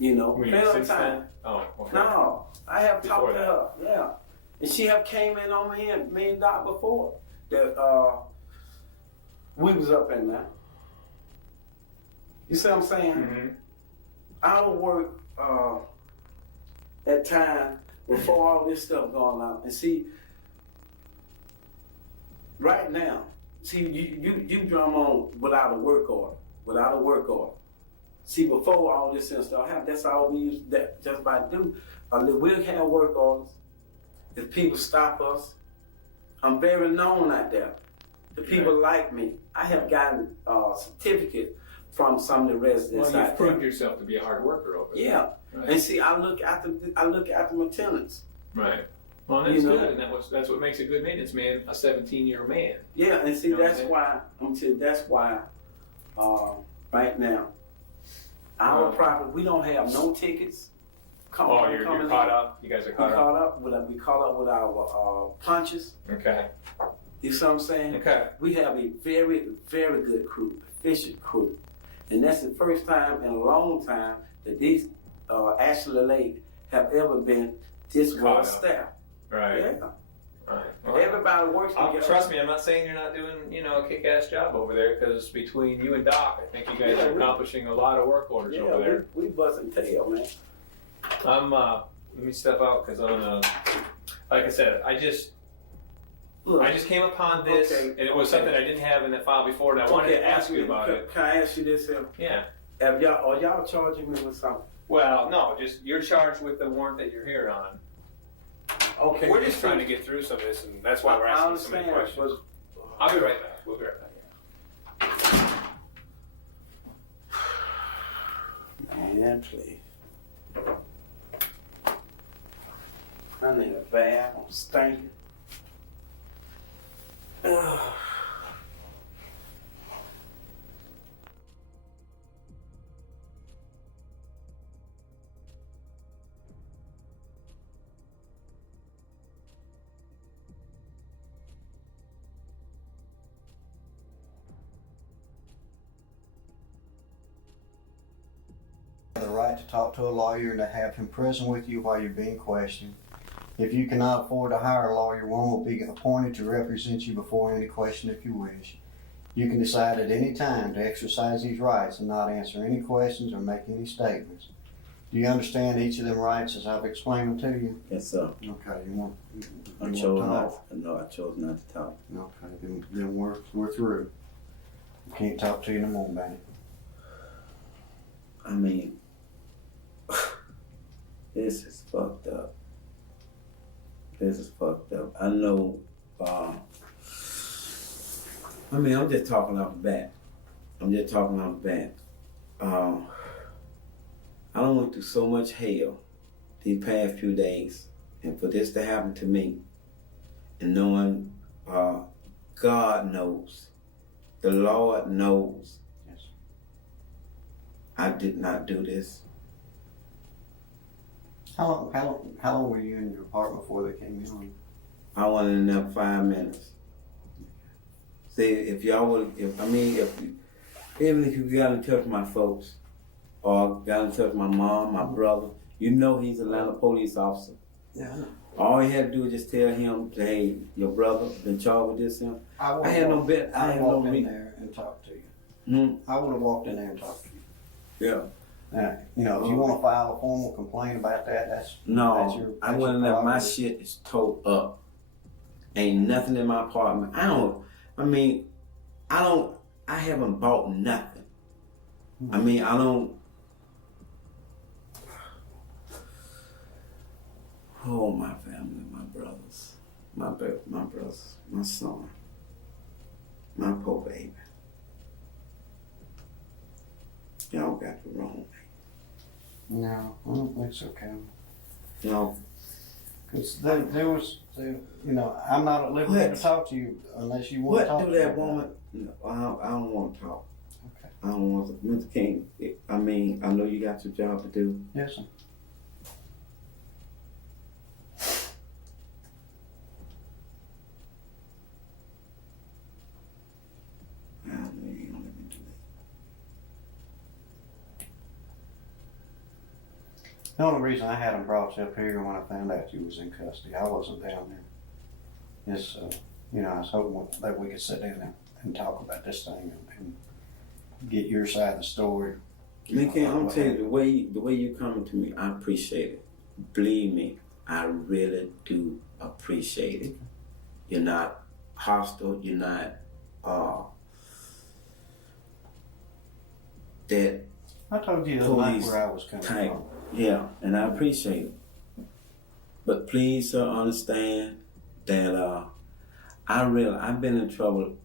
You know, since then? Oh, okay. No, I have talked to her. Yeah. And she have came in on me and Doc before that we was up in there. You see what I'm saying? Mm-hmm. I would work at time before all this stuff going on. And see, right now, see you drum on without a work order. Without a work order. See, before all this stuff happened, that's all we used that just by do. We'll have work orders. If people stop us, I'm very known out there. The people like me. I have gotten a certificate from some of the residents. Well, you've proved yourself to be a hard worker over there. Yeah, right. And see, I look after my tenants. Right. Well, that's good, and that's what makes a good maintenance man, a 17-year man. Yeah, and see, that's why right now, our property, we don't have no tickets. You're caught up? You guys are caught up? We caught up with our punches. Okay. You see what I'm saying? Okay. We have a very, very good crew, efficient crew. And that's the first time in a long time that these Ashley Lake have ever been this well staffed. Right. Yeah. Right. Well, everybody works together. Trust me, I'm not saying you're not doing, a kick-ass job over there, because between you and Doc, I think you guys are accomplishing a lot of work orders over there. We busting tail, man. Let me step out, because like I said, I just came upon this, and it was something I didn't have in that file before, and I wanted to ask you about it. Can I ask you this? Yeah. Are y'all charging me with something? Well, no, just you're charged with the warrant that you're here on. Okay. We're just trying to get through some of this, and that's why we're asking so many questions. I'll be right back. We'll be right back. Man, please. I need a bath. I'm stinking. The right to talk to a lawyer and to have him present with you while you're being questioned. If you cannot afford to hire a lawyer, one will be appointed to represent you before any question if you wish. You can decide at any time to exercise these rights and not answer any questions or make any statements. Do you understand each of them rights as I've explained them to you? Yes, sir. Okay, you I chose not to talk. Okay, then we're through. I can't talk to you no more about it. I mean, this is fucked up. I know, I'm just talking off the bat. I'm just talking about bad. I done went through so much hell these past few days, and for this to happen to me, and knowing God knows, the Lord knows, Yes. I did not do this. How long were you in your apartment before they came in? I wasn't in there 5 minutes. See, if y'all would, even if you got in touch with my folks, or got in touch with my mom, my brother, you know he's a Atlanta police officer. Yeah. All you had to do was just tell him, hey, your brother been charged with this him. I had no bet. I had no walked in reason. there and talked to you. Hmm? I would have walked in there and talked to you. Yeah. You know, if you want to file a formal complaint about that, that's your. I went in there. My prerogative. shit is towed up. Ain't nothing in my apartment. I haven't bought nothing. I don't. Oh, my family, my brothers, my brothers, my son, my poor baby. Y'all got the wrong way. No, I don't think so, Kevin. Y'all. Because there was, I'm not at liberty to talk to you unless you want to talk to me. What do that woman? No, I don't want to talk. Okay. I don't want to. Mr. King, I know you got your job to do. Yes, sir. I know you don't let me do that. The only reason I had him brought up here when I found out you was in custody, I wasn't down there. It's, I was hoping that we could sit down and talk about this thing and get your side of the story. Nicky, I'm telling you, the way you coming to me, I appreciate it. Believe me, I really do appreciate it. You're not hostile. You're not that. I told you the night where I was coming type. from. Yeah, and I appreciate it. But please, sir, understand that I've been in trouble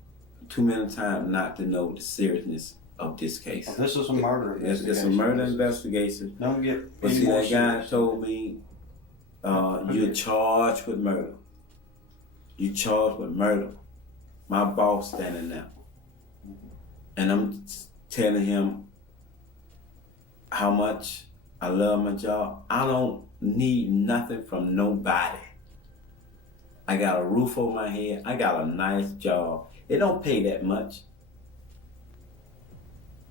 too many times not to know the seriousness of this case. Well, this is a murder investigation. It's a murder investigation. Don't get But any see, more that guy serious. told me, you're charged with murder. You charged with murder. My boss standing there. And I'm telling him how much I love my job. I don't need nothing from nobody. I got a roof over my head. I got a nice job. It don't pay that much.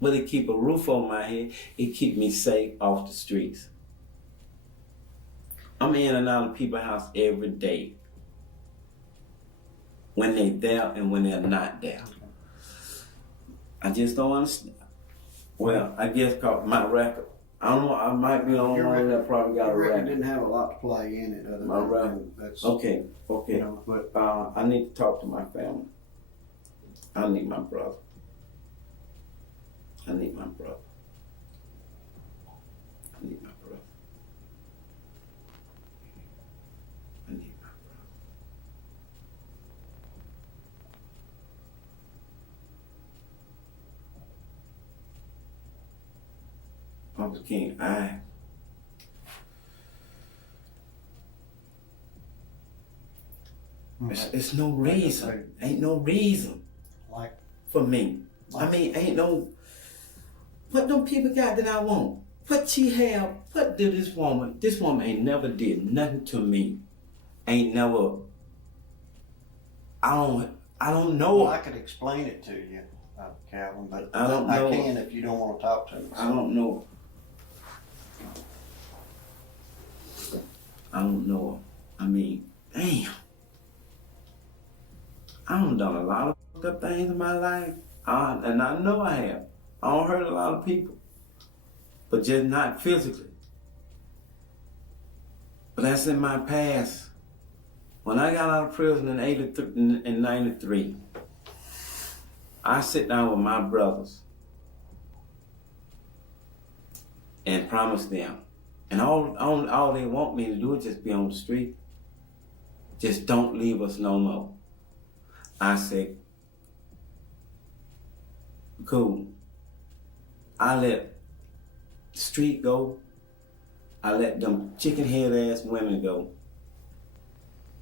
But it keep a roof over my head. It keep me safe off the streets. I'm in and out of people's house every day. When they there and when they're not there. I just don't understand. Well, I guess cause my record. I don't know, I might be the only one that probably got a Your record record. didn't have a lot to play in it other My than record. that's, Okay. but I need to talk to my family. I need my brother. I need my brother. I need my brother. I need my brother. Uncle King, it's no reason. Ain't no reason like, for me. I mean, ain't no. What them people got that I want? What she have? What did this woman? This woman ain't never did nothing to me. Ain't never. I don't know. well, I could explain it to you, Calvin, but I don't know. I can if you don't want to talk to me. I don't know. I don't know. I mean, damn. I done a lot of fucked up things in my life. And I know I have. I don't hurt a lot of people. But just not physically. But that's in my past. When I got out of prison in 93, I sit down with my brothers and promise them. And all they want me to do is just be on the street. Just don't leave us no more. I said, cool. I let the street go. I let them chicken head ass women go.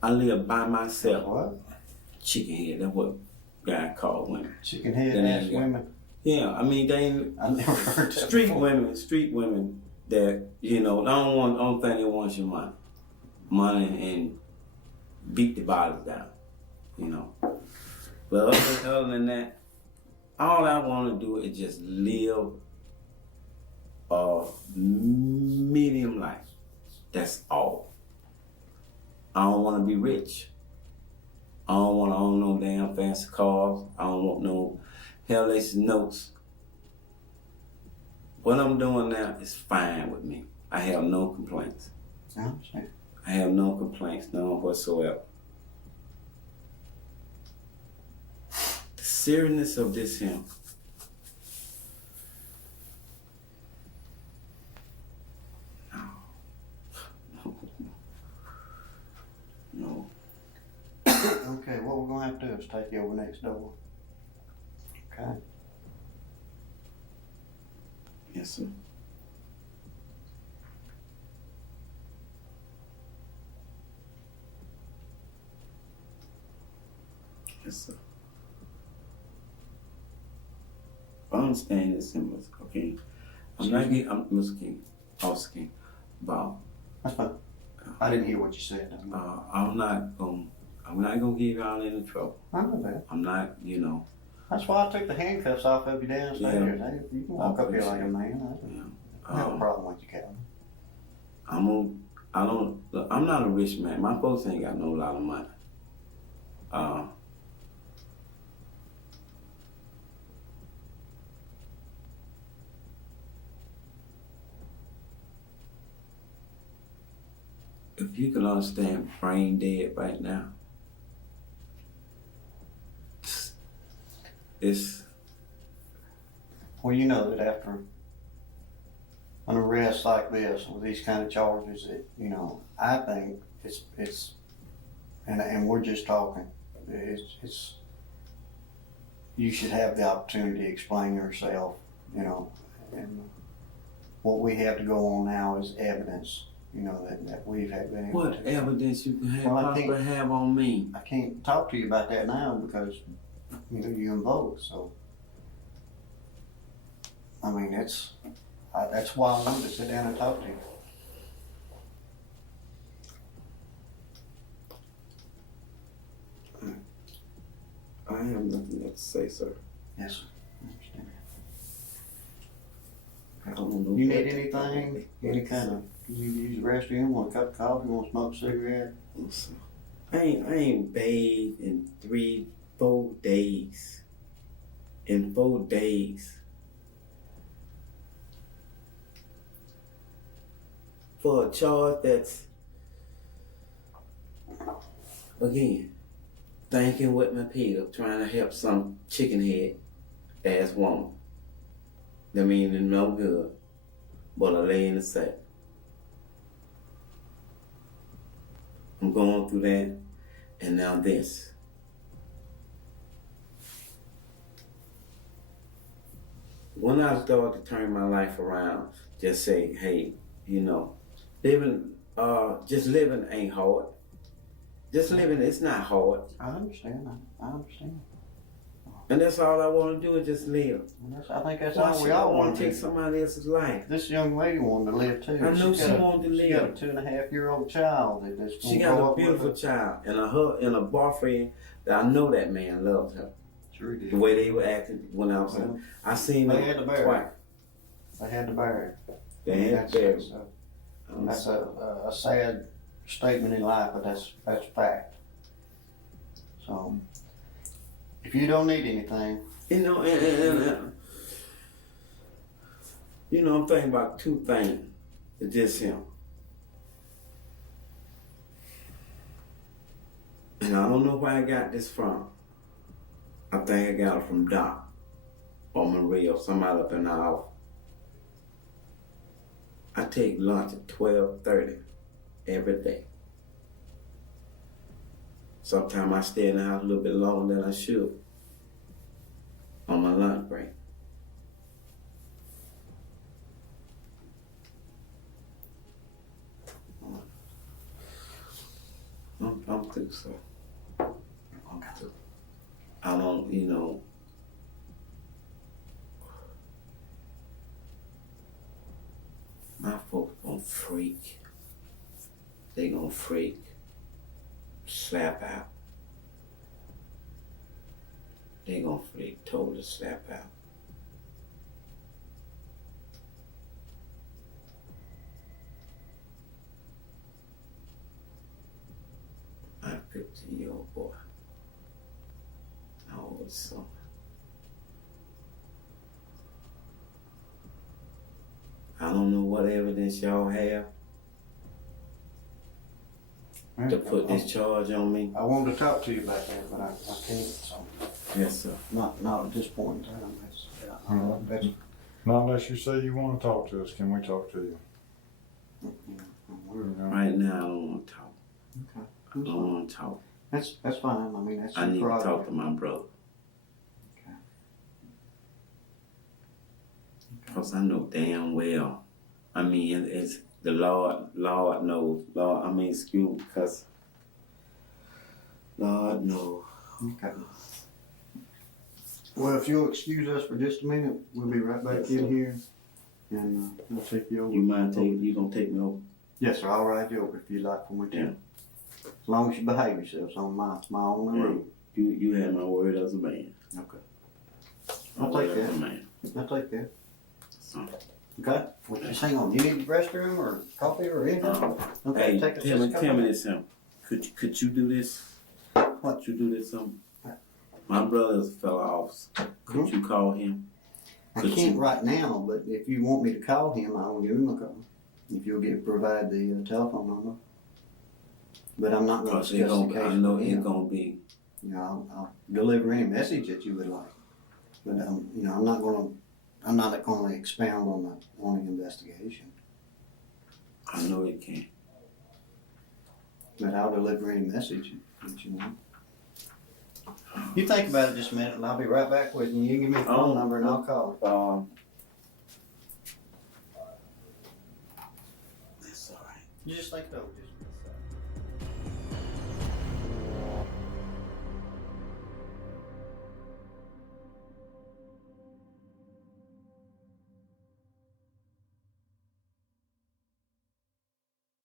I live by myself. What? Chicken head, that's what guy called women. Chicken head That ass ain't- women? Yeah, I mean they ain't I never heard that street before. women that, you know, don't think they want your money. Money and beat the bodies down, you know. But other than that, all I want to do is just live a medium life. That's all. I don't want to be rich. I don't want to own no damn fancy cars. I don't want no hellacious notes. What I'm doing now is fine with me. I have no complaints. I understand. I have no complaints, none whatsoever. The seriousness of this him. No. Okay, what we're gonna have to do is take you over next door. Okay? Yes, sir. Yes, sir. I understand this, Mr. King. I'm not getting, I'm Mr. King, Officer King, about, That's fine. I didn't hear what you said. I'm not gonna give y'all any trouble. I know that. I'm not, you know, That's why I took the handcuffs off of you downstairs. Hey, you can walk up here like a man. you know, I don't have a problem with you, Calvin. I'm not a rich man. My folks ain't got no lot of money. If you can understand brain dead right now, it's Well, you know that after an arrest like this with these kind of charges, that I think it's and we're just talking. It's you should have the opportunity to explain yourself, and what we have to go on now is evidence, that we've had been able what to. evidence you can have, Well, I possibly think- have on me. I can't talk to you about that now because you're involved. So I mean, that's why I wanted to sit down and talk to you. I have nothing else to say, sir. Yes, sir. I understand. I don't know. You need anything? Any kind of? You use the restroom? Want a cup of coffee? Want to smoke a cigarette? Listen, I ain't bathed in 3-4 days. In 4 days. For a charge that's, again, thinking with my Peter, trying to help some chicken head ass woman. That means it's no good, but I lay in the sack. I'm going through that, and now this. When I started to turn my life around, just say, hey, just living ain't hard. Just living, it's not hard. I understand. I understand. And that's all I want to do is just live. I think that's Why all should we I all want want to take somebody else's life? This young lady wanted to live too. I know She's she got a- wanted to She got a live. 2.5-year-old child that's She gonna got grow a up with beautiful her. child, and a boyfriend that I know that man loves her. Sure he The did. way they were acting when I was Well, I seen they them had to bear twice. They had to bear it. They had to bear it. That's a sad statement in life, but that's fact. So, if you don't need anything, and I'm thinking about 2 things. It's just him. And I don't know where I got this from. I think I got it from Doc or Maria or somebody up in the office. I take lunch at 12:30 every day. Sometimes I stay in the house a little bit longer than I should on my lunch break. I'm through, so. I'm through. I don't, you know. My folks gonna freak. They gonna freak. Slap out. They gonna freak, totally slap out. I'm 15-year-old boy. I was so. I don't know what evidence y'all have to put this charge on me. I wanted to talk to you about that, but I can't. So. Yes, sir. Not at this point in time. That's Not unless you say you want to talk to us. Can we talk to you? Right now, I don't want to talk. Okay. I don't want to talk. That's fine. I mean, that's I need your to talk prerogative. to my brother. Okay. Because I know damn well. I mean, it's the Lord knows. Lord, I mean, excuse me, because Lord knows. Okay. Well, if you'll excuse us for just a minute, we'll be right back Yes, in sir. here, and we'll take you over. You mind you gonna take me over? Yes, sir. I'll ride you over if you'd like for me to. Yeah. As long as you behave yourselves on my only Yeah. rule. You had my word as a man. Okay. My I'll word take as that. a man. I'll take that. So, Okay. Well, just hang on. You need the restroom or coffee or anything? Okay. hey, Take us tell me just a couple. this, him. Could you do this? What? Could you do this, My brother's a fellow officer. Could you call him? I Could can't you- right now, but if you want me to call him, I will give him a call. If you'll provide the telephone number. But I'm not going to Because discuss the case I know with it's him. gonna be. You know, I'll deliver any message that you would like. But you know, I'm not going to expound on the investigation. I know it can't. But I'll deliver any message that you want. You think about it just a minute, and I'll be right back with you. You give me the phone number, and I'll call. That's all right. You just think it over. Just